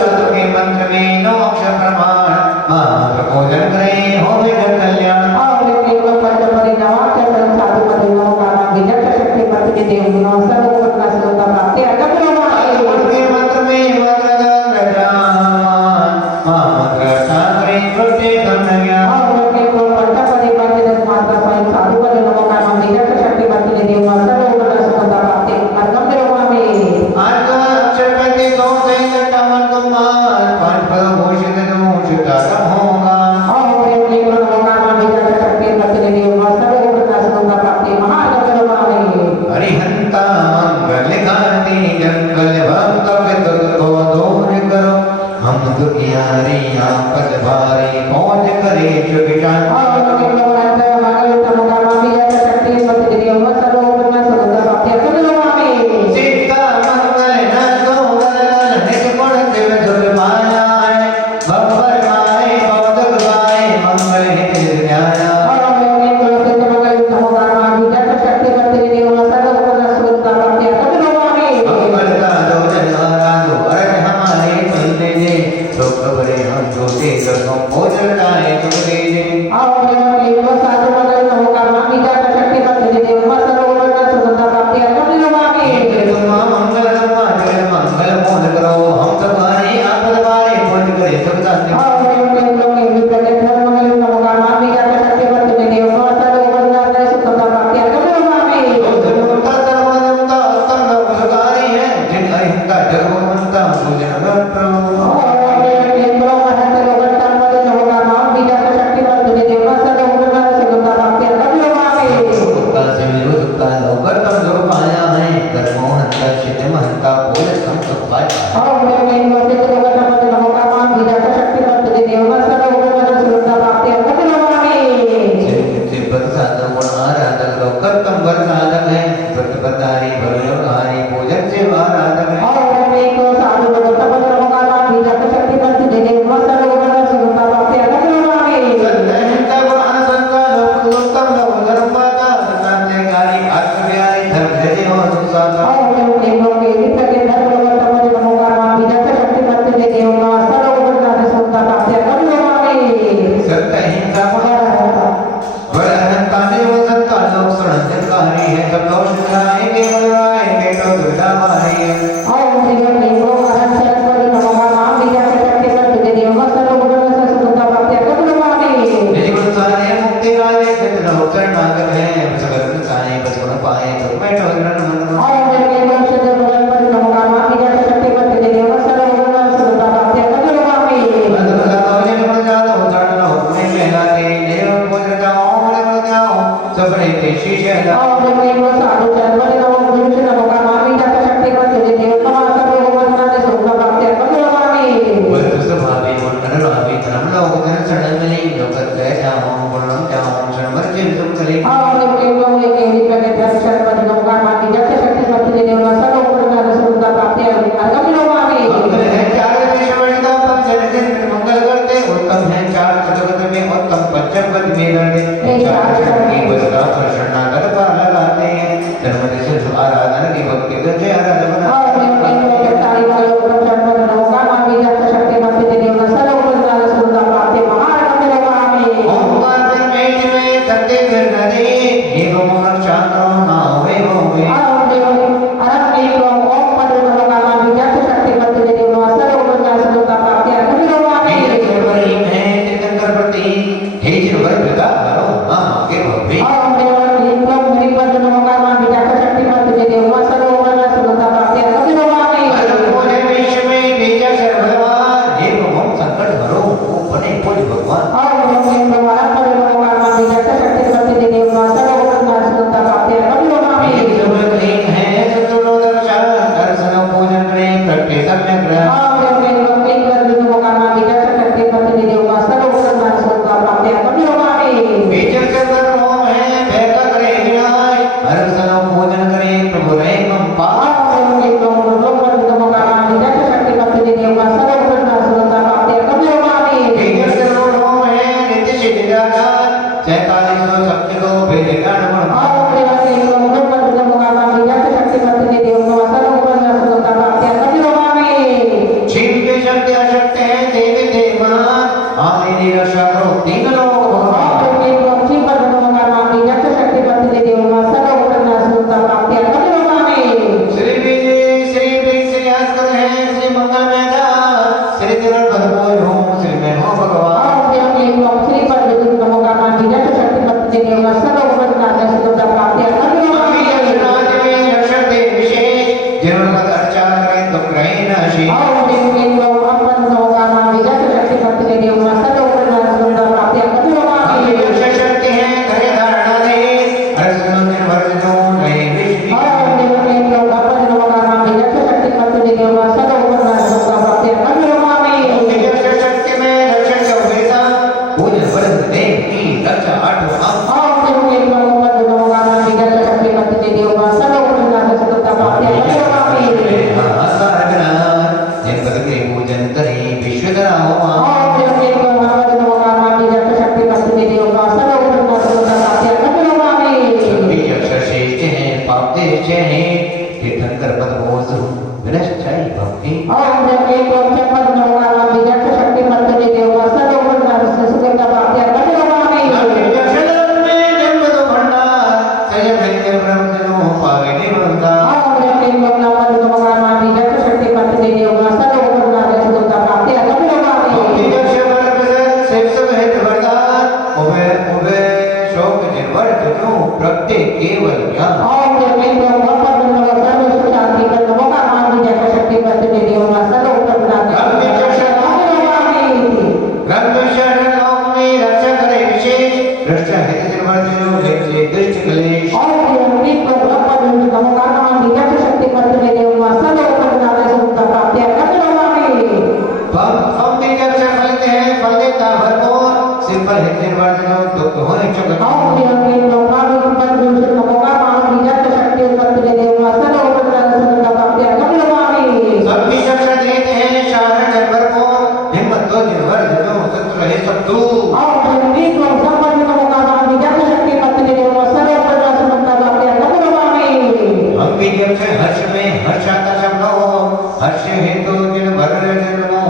साधु के मंत्र में 9 अक्षर प्रमाण महामंत्र पूजन करे हो विघ्न कल्याण के मंत्र में मंत्र 10 जान महामंत्र चाक्र प्रत्येक ज्ञान अक्षर पति 2 से कटावन कुमार पांच पद घोषित दूषित होगा हरिहंता मंगल गाती जंगल भक्त पितुल को दूर करो हम दुखियारी आपद भारी पहुंच करे जुगिटान सीता मंगल न गोवल निज गुण दिव दुर् माया भगवर माए पौधक गाए मंगल हित न्याया मंगलता दो जनारा दो अर्थ हमारे बंदे ने तो खबरें हम छोटे रकम भोजन चलताए तुम दीजिए ओम क्लीं साधु मंगल नमो कर्मा बीजा शक्ति मंत्र देव सर्वोपरि सुगंधा प्राप्ति अर्घम नमामि तुम मंगल मंगल मोहन करो हम तुम्हारी आपद बारे पुण्य करे सब दान ओम क्लीं प्रकट मंगल नमो कर्मा बीजा शक्ति मंत्र देव सर्वोपरि सुगंधा प्राप्ति अर्घम नमामि धर्मता धर्मता उत्तम उपकारी है जिन अहिंसा धर्मवंता पूजन प्रभु भगवान दृष्ट हित निर्वर्जनो लेते दृष्ट क्लेश और ये को ब्रह्म नमोकार नाम विजय शक्ति पत्रे देव सर्व उपनाम सुनता प्राप्ति कपिलवाणी हम भी जब से फलते हैं फल देता भरपूर सिर पर हित निर्वर्जनो दुख होने चुका और ये ब्रह्म पर नमोकार नाम विजय शक्ति पत्रे देव सर्व उपनाम सुनता प्राप्ति कपिलवाणी सब भी जब से देते हैं शारण जब भरपूर हिम्मत तो निर्वर्जनो शत्रु है सब दूर और ये को संपन्न नमोकार नाम विजय शक्ति पत्रे देव सर्व उपनाम सुनता प्राप्ति कपिलवाणी हम भी जब से हर्ष में हर्ष आता सब लोग हर्ष हेतु जिन भर जन्मों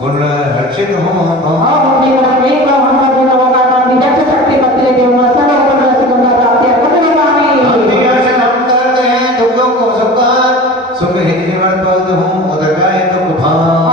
गुण हर्षित हो और ये को हम नमोकार नाम विजय शक्ति पत्रे देव सर्व उपनाम सुनता प्राप्ति कपिलवाणी हम भी हर्ष हम करते हैं दुखों को सुखार सुख हित निर्वर्त हूँ उधर जाए दुख भाव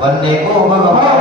वन्ने को भगवान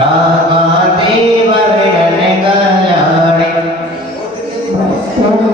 रागादेव वरन कल्याणी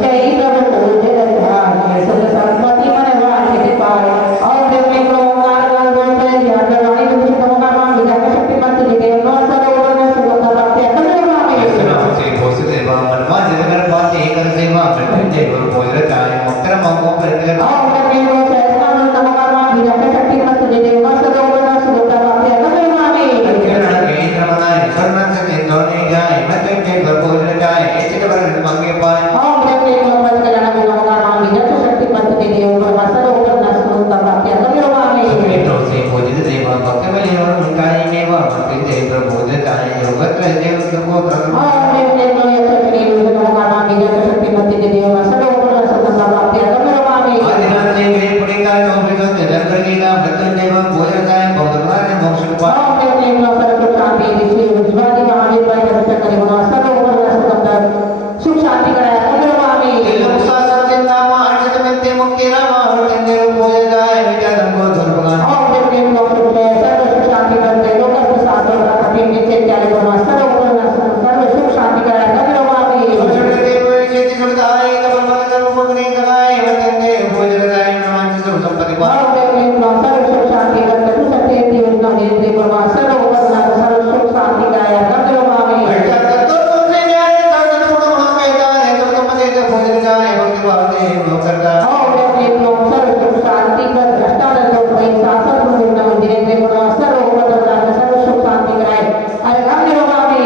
जय प्रभु पूज्य ध्यान सुख संपत्ति मन वांछित पाए और देवने को ओंकार का रूप है ध्यान करवाने की दूषित होगा मां विद्या का शक्ति मत देते नो सरोवर में सुख का प्राप्ति कर मांगे कृष्ण से कोस देवा मनवा जगन पाते कर सेवा में देव पूज्य चाहे मुक्तर मंगो कर और देवने को सहसा मन होगा मां विद्या का शक्ति मत देते नो सरोवर में सुख का प्राप्ति कर मांगे किरण के रमनाय स्वर्ण से तोने जाए मत देव पूज्य चाहे इचित वरन मंगे पाए और देवने को मत करना भी होगा मां विद्या का शक्ति मत देते ऊपर सरोवर में सुख का प्राप्ति कर मांगे मित्रों से पूजित देवा भक्त बलि और मुकाई मेवा भक्ति देव पूज्य चाहे योगत देव सुखो धर्म और देवने को यह शक्ति होगा मां विद्या का शक्ति मत देते ऊपर सरोवर में सुख का प्राप्ति कर मांगे आदिनाथ ने वे पुणिका नौमितो जगत की का मृत्युंजय पूज्य चाहे भगवान मोक्ष पाए और देवने को सर्व शांति ऋषि उज्ज्वली महावीर भाई दर्शन करे गुण सरोवर में सुख शांति कराया कर मांगे मुक्ति रामा पूज्य जाए विचार को धर्मगान और देवने को सर्व शांति करते लोग शास्त्र का कठिन नीचे चले गुण सरोवर में सर्व सुख शांति कराया कर मांगे देव खेती सुखदाय कबल कर मुक्ति कराए वचन देव पूज्य जाए नमः सुख संपत्ति पाए और देवने को सर्व सुख शांति करते तू सत्य योजना दे गुण सरोवर में सर्व सुख शांति कराया कर मांगे ऐसा तो तुमसे जाए तो तुम हमें जाए तो तुम से पूज्य जाए भक्ति भाव देव करता और देवने को सर्व सुख शांति कर अष्टादश तो कोई शासक को बिना धीरे गुण सरोवर में सर्व सुख शांति कराए अरे गाने मांगे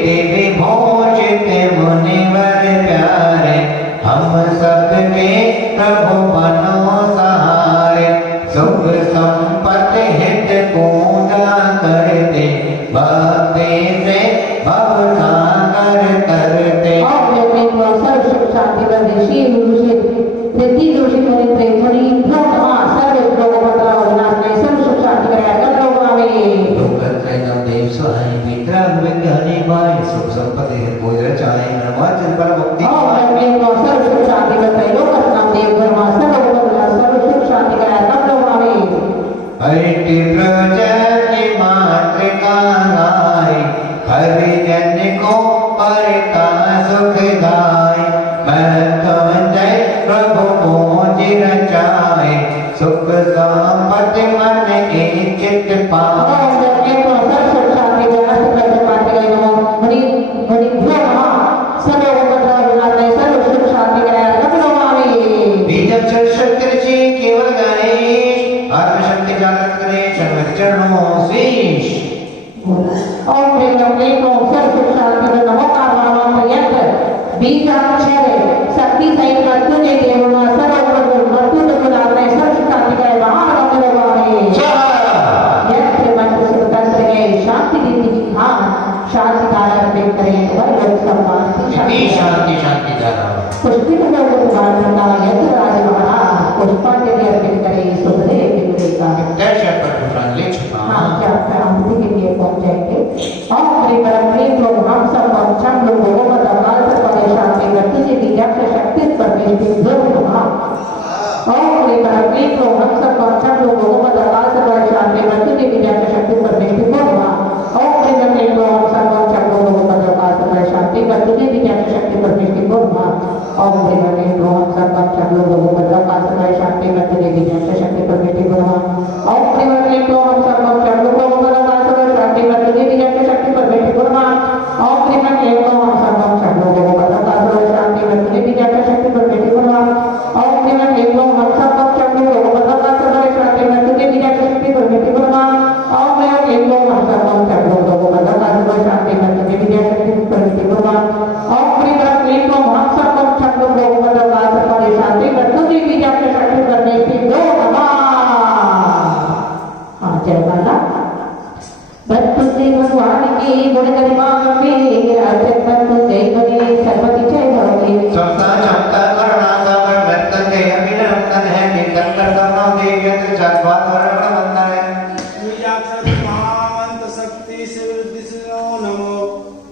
देवी भोजित मुनिवर प्यारे हम सबके प्रभु बनो सहारे सुख संपत्ति हित पूजा करते भक्ति से भव सागर करते और देवने को सर्व सुख शांति कर ऋषि दूषित ऋषि दूषित मुनि प्रेमणि ब्रह्मा सर्व लोगों का विनाश नहीं सर्व सुख शांति कराया कर मांगे देव सहाय मित्र विज्ञानी भाई सुख संपत्ति हित पूजा चाहे नवाचन पर मुक्ति और देवने को सर्व सुख शांति करते लोग नाम देव ब्रह्मा सर्व सुख शांति कराया कर मांगे हरिति प्रजनि मातृका गाय हरि जन को परता सुखदाय मृत्युंजय प्रभु पूज्य रचाए सुख संपत्ति मन के चित पाए और देवने को सर्व सुख शांति कराया कर मांगे मुनि मुनि ब्रह्मा सर्व विनाश नहीं सर्व सुख शांति कराया कर मांगे बीजक शक्ति जी केवल गणेश आत्मशक्ति जागृत करे चरणों शीश और देवने को सर्व सुख शांति कर नमो नारायण पर्यंत बीजाक्षर शक्ति सहित मृत्यु ने देव सर्व मृत्यु तो नारायण सर्व सुख शांति कराए महामंत्र वाले यत्र मंत्र सुख तंत्र के शांति दीदी की खान शांति धारा अर्पित करें वर लोक सम्मान शांति शांति धारा पुष्पित लोक कुमार का यत्र राज महाराज पुष्पांजलि अर्पित करें सुखदेव के का दर्शन पर पुराण ले चुका हाँ क्या आहुति के लिए पहुंचाएंगे और श्री परमप्रेम लोग हम सब पंचम लोगों को दबाल से परेशान के व्यक्ति से विज्ञान से शक्ति परमेश्वर जो महा और श्री परमप्रेम लोग हम सब पंचम लोगों को दबाल से परेशान के व्यक्ति से विज्ञान से शक्ति परमेश्वर जो महा और श्री परमप्रेम लोग हम सब पंचम लोगों को दबाल से परेशान के व्यक्ति से विज्ञान से शक्ति परमेश्वर जो महा और श्री परमप्रेम लोग हम सब पंचम लोगों को दबाल से परेशान के व्यक्ति से विज्ञान से शक्ति परमेश्वर जो महा और श्री परमप्रेम लोग हम सब पंचम लोगों को दबाल से परेशान के व्यक्ति से विज्ञान से शक्ति परमेश्वर जो महा और श्री परमप्रेम लोग हम सब पंचम लोगों को दबाल से परेशान के व्यक्ति से विज्ञान से शक्ति परमेश्वर जो महा और श्री परमप्रेम लोग हम सब पंचम लोगों को दबाल से परेशान के व्यक्ति से विज्ञान से शक्ति परमेश्वर जो महा और श्री परमप्रेम लोग हम सब पंचम लोगों को दबाल से परेशान के व्यक्ति से विज्ञान से शक्ति परमेश्वर जो महा और श्री परमप्रेम लोग हम सब पंचम लोगों को दबाल से परेशान के व्यक्ति से विज्ञान से शक्ति परमेश्वर जो महा हाँ जय माला भक्त से भगवान की गुण गरिमा में राजन भक्त जय बने सर्वति जय भवे समता क्षमता करुणा सागर नर्तन जय अभिनंदन है निकल कर करना देव यंत्र चात्वाद वरण वंदन है बीजाक्षर महामंत्र शक्ति से वृद्धि से नमो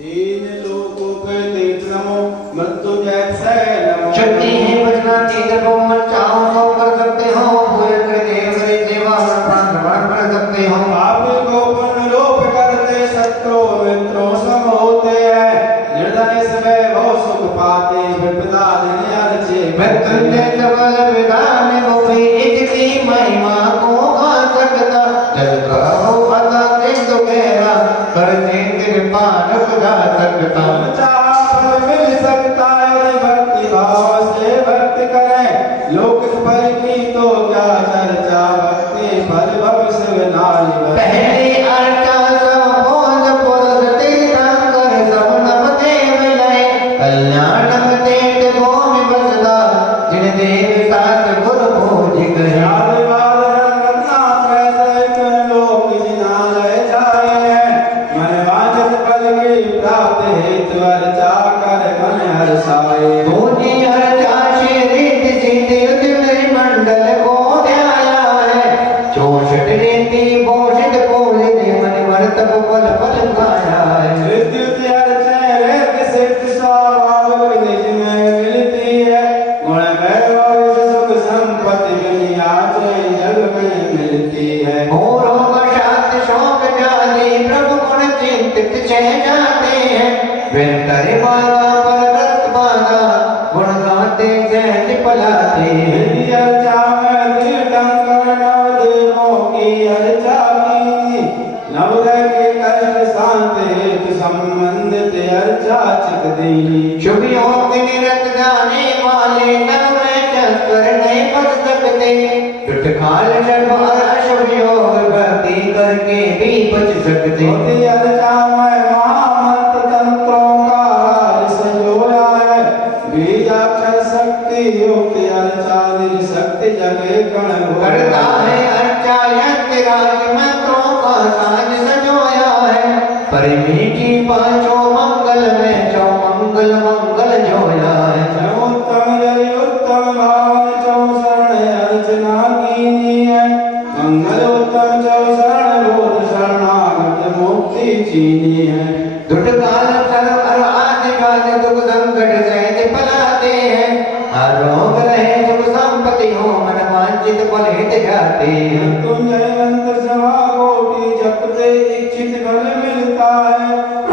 तीन लोकों के तीर्थ नमो मृत्युंजय से नमो शक्ति है बचना तीर को मन चाहो तो कर सकते हो पूरे कर देव करे सेवा प्राण भगवान कर सकते हो आप को पुण्य लोप करते शत्रु कृपा गा सकता। चाहा फल मिल सकता है भक्ति भाव से भक्ति करें लोक फल की तो क्या चर्चा भक्ति फल भविष्य विनाली पहली अर्चा सब बोध पुरुष तीर्थंकर सब नव देव लय कल्याणम देव भूमि बसदा जिन देव सात गुरु भोज गया। शुभ योग निरत गाने वाले नव में चक्कर नहीं फंस सकते जुट खाल जब शुभ योग भक्ति करके भी बच सकते। करता है अर्चा यज्ञ राज मंत्रों का साज सजोया है पर मीठी पांचों मंगल में चौ मंगल मंगल जोया है। उत्तम भाव चौ शरण अर्चना कीनी है मंगल उत्तम चौ शरण बोध शरणागत मुक्ति चीनी है। दुष्ट काल सर्व हर आदि बाध दुख संकट सहज पलाते हैं आरोग रहे सुख संपत्ति हो मन वांछित फल हित जाते हैं। तुम जयवंत सभा कोटि जपते इच्छित फल मिलता है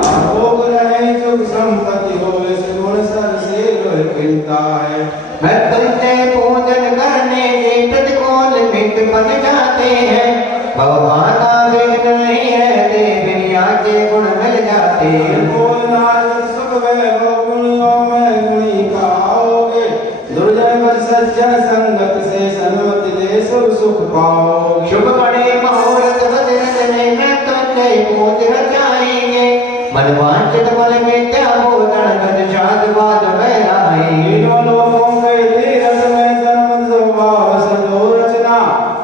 आरोग रहे सुख संपत्ति हो गुण सर से रोह खिलता है। भक्तों से पूजन करने के प्रतिकूल मित्र बन जाते हैं भगवान का विघ्न नहीं है देविया के गुण मिल जाते हैं। सुख वैभव गुणों में गुणी कहाओगे दुर्जन पर सज्जन संगत से सन्मति दे सब सुख पाओगे। शुभ बड़े मुहूर्त बदलने मृत्युंजय पूज रचाएंगे मन वांछित फल विद्या भोजन गज साध बाद में आएंगे।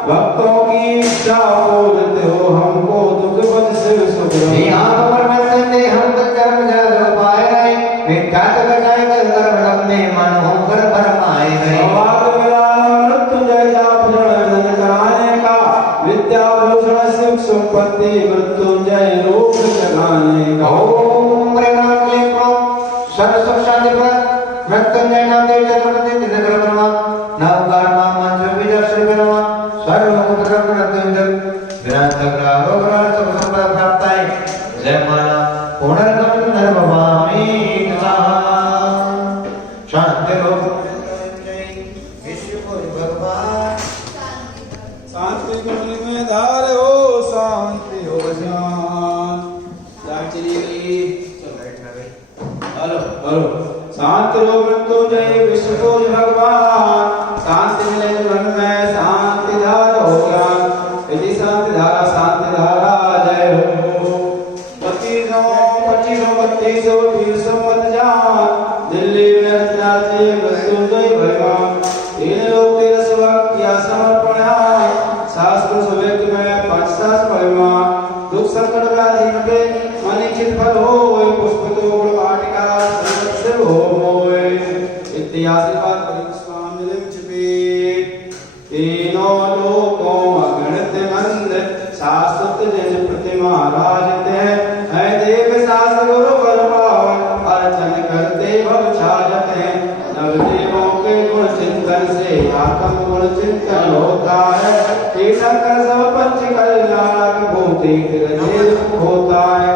भक्तों की इच्छा पूरते हो हमको दुख पद से सुख यहाँ पर में हम कर्म जग पाए गए विख्यात बचाए कर कर्म में मन होकर भरमाए गए। मृत्युंजय जाप जन कराने का विद्या भूषण सुख संपत्ति मृत्युंजय रूप जगाने का। ओम सर्व शांति पर मृत्युंजय नाम देव चक्रवर्ती तिरुधर ब्रह्मा नवकार मंत्र विजय श्री ब्रह्मा सर्व उपद्रव मृत्युंजय विनाशक राहो ग्रह सब संपदा प्राप्ताय जय माला पुनर्गम नरभवामि शांति रूप विश्व भगवान शांति कुंडली में धार हो शांति हो ज्ञान चली गई हेलो हेलो शांति हो मृत्युंजय विश्व को भगवान शांति मिले मन में शांति धार हो ज्ञान यदि शांति धारा जय हो 25 मत जान दिल्ली में अर्चना से मृत्युंजय भगवान तीन लोग तेरा सेवा किया समर्पण शास्त्र सुवेद में पंचशास्त्र परिमाण दुख संकट व्याधि हटे अनिश्चित फल हो पुष्प तो वाटिका सर्वस्व हो मोय इत्याशीर्वाद परिस्वामी लिंचपे तीनों लोकों अगणित नंद शाश्वत जन प्रतिमा राजते है देव शास्त्र गुरु बलवान अर्चन करते भव छाजते नव देवों के गुण चिंतन से आत्म गुण चिंतन होता है तीर्थंकर सब पंच कल्याण भूति होता है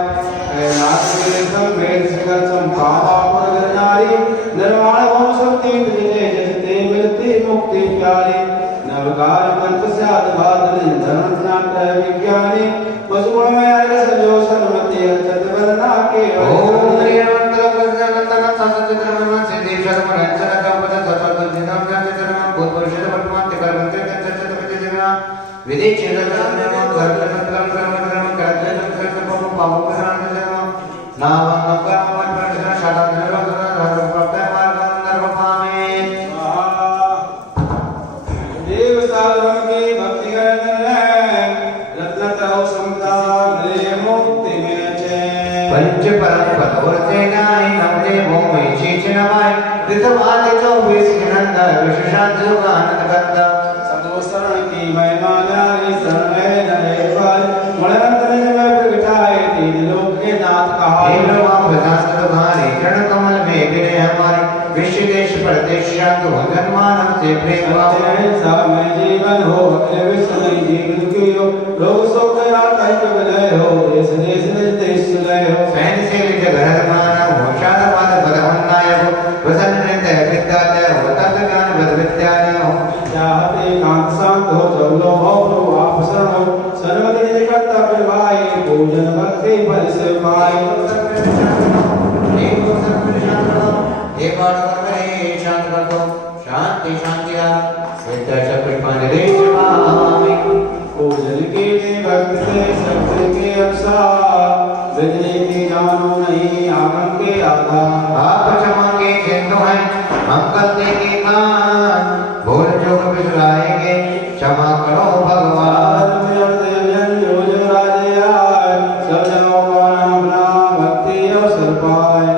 कैलाश के समेत शिखर संपावा पर नारी निर्वाण होम शक्ति विजय जसते मिलती मुक्ति प्यारी नवकार मंत्र से आधार धर्म नाट विज्ञानी वसुगुण में सजो सर्वती अर्चत वरना के ओम श्रीमंत्र कृष्णनंदन सततक्रमण सिद्धेश्वर मनंजन कंपन सर्वतुदिनं जगतरम भूतवर्षद वर्तमान तिकरमंत्र चर्चतमितिना विदेचेदनं कर्तनं कर्म करते कर्तव्य पावकरणं नामं नमः प्रदर्शन शादानरं प्रत्यय मार्गं नर्वपामे देव साधन की भक्ति करने रत्नतौ समता मिले मुक्ति में चैन पंच परम पदवर्ते नाय नमते भूमि चीचनमाय ऋतवादि चौबीस नंदा विशेषांत आनंद करता सदोसरण की महिमा नारी शरण नए फल मणरत्न में प्रगटाए तीन लोक के नाथ कहा हे ब्रह्मा प्रसाद तुम्हारे चरण कमल में विनय हमारे विश्व देश प्रदेश शांत हो जन्मानम से प्रेम भाव ऐसा में जीवन हो अखिल विश्व में जीवन की हो लोग शोक कई विलय हो देश देश देश सुलय हो सैन से विजय घर मानव हो शाद पाद बलवन्नाय हो प्रसन्न रहते विद्यालय हो तत्व ज्ञान बद विद्यालय हो चाहते कांत शांत हो चलो हो प्रभु आप शरण हो सर्वत्र निज कर्तव्य भाई पूजन भक्ति फल से पाए हे पाठ करे शांत कर दो शांति शांति विद्या चक्र पाने स्वामी पूजन के लिए भक्त से शक्ति के अनुसार बिजली की जानो नहीं आगम के आधार आप क्षमा के सिंधु हैं हम गलती की मान भूल चूक बिसराएंगे क्षमा करो भगवान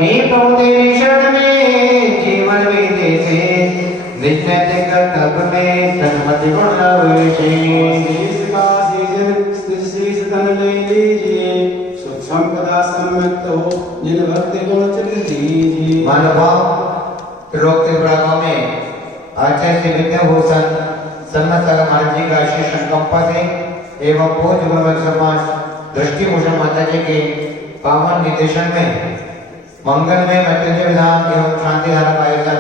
हे प्रभु तेरी शरण में जीवन बीते से नित्य कर्तव्य में सन्मति गुण लवेशे मानवभाव त्रिलोक त्रिपुरा में आचार्य श्री विद्याभूषण सन्नत महाराज जी का शीर्ष अनुकंपा से एवं पूज्य गुरुवर्ग समाज दृष्टिभूषण माता जी के पावन निर्देशन में मंगलमय मृत्युंजय विधान एवं शांति धारा का आयोजन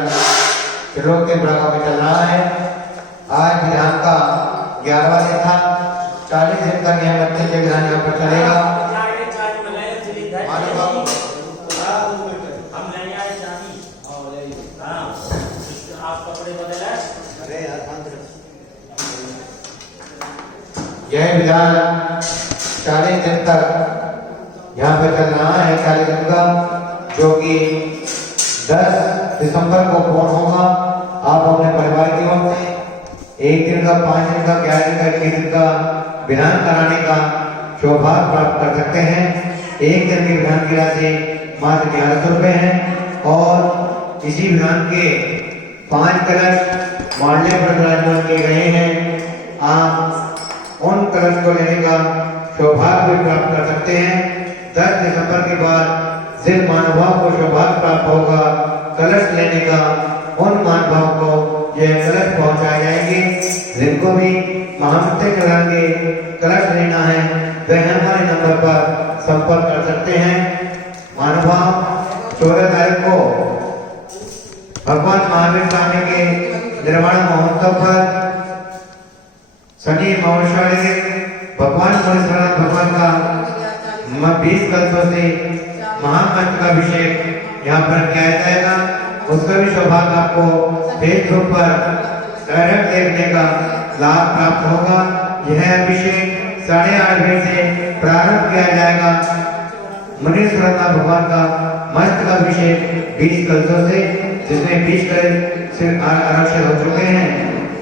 त्रिलोक त्रिपुरा में चल रहा है। आज विधान का 11वां दिन था। 40 दिन तक यह मृत्युंजय विधान यहाँ पर चलेगा। यह विधान 40 दिन तक यहाँ पर चल रहा है। 40 दिन का जो कि 10 दिसंबर को पूर्ण होगा। आप अपने परिवार की ओर से 1 दिन का, 5 दिन का, 11 दिन का, 21 दिन का विधान कराने का सौभाग्य प्राप्त कर सकते हैं। 1 दिन के विधान की राशि मात्र 1100 रुपए है और इसी विधान के 5 कलश मॉडल पर विराजमान किए गए हैं। आप उन कलश को लेने का सौभाग्य भी प्राप्त कर सकते हैं। 10 दिसंबर के बाद जिन महानुभाव को सौभाग्य प्राप्त होगा कलश लेने का, उन महानुभाव को यह कलश पहुंचाए जाएंगे। जिनको भी महामृत्यु कराएंगे कलश लेना है वह हमारे नंबर पर संपर्क कर सकते हैं। महानुभाव 14 तारीख को भगवान महावीर स्वामी के निर्वाण महोत्सव पर शनि महोत्सव भगवान भगवान का 20 कलशों से महामंत्र का अभिषेक यहाँ पर किया जाएगा। उसका भी सौभाग्य आपको फेसबुक पर डायरेक्ट देखने का लाभ प्राप्त होगा। यह अभिषेक 8:30 बजे से प्रारंभ किया जाएगा। मनीश्वर भगवान का मस्त का अभिषेक 20 कलशों से, जिसमें 20 कलश से आरक्षित हो चुके हैं।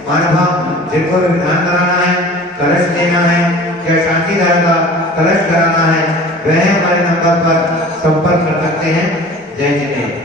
महानुभाव जिनको भी विधान कराना है, कलश लेना है या शांति धारा का कलश कराना है वह हमारे नंबर पर संपर्क कर सकते हैं। जय जिनेन्द्र।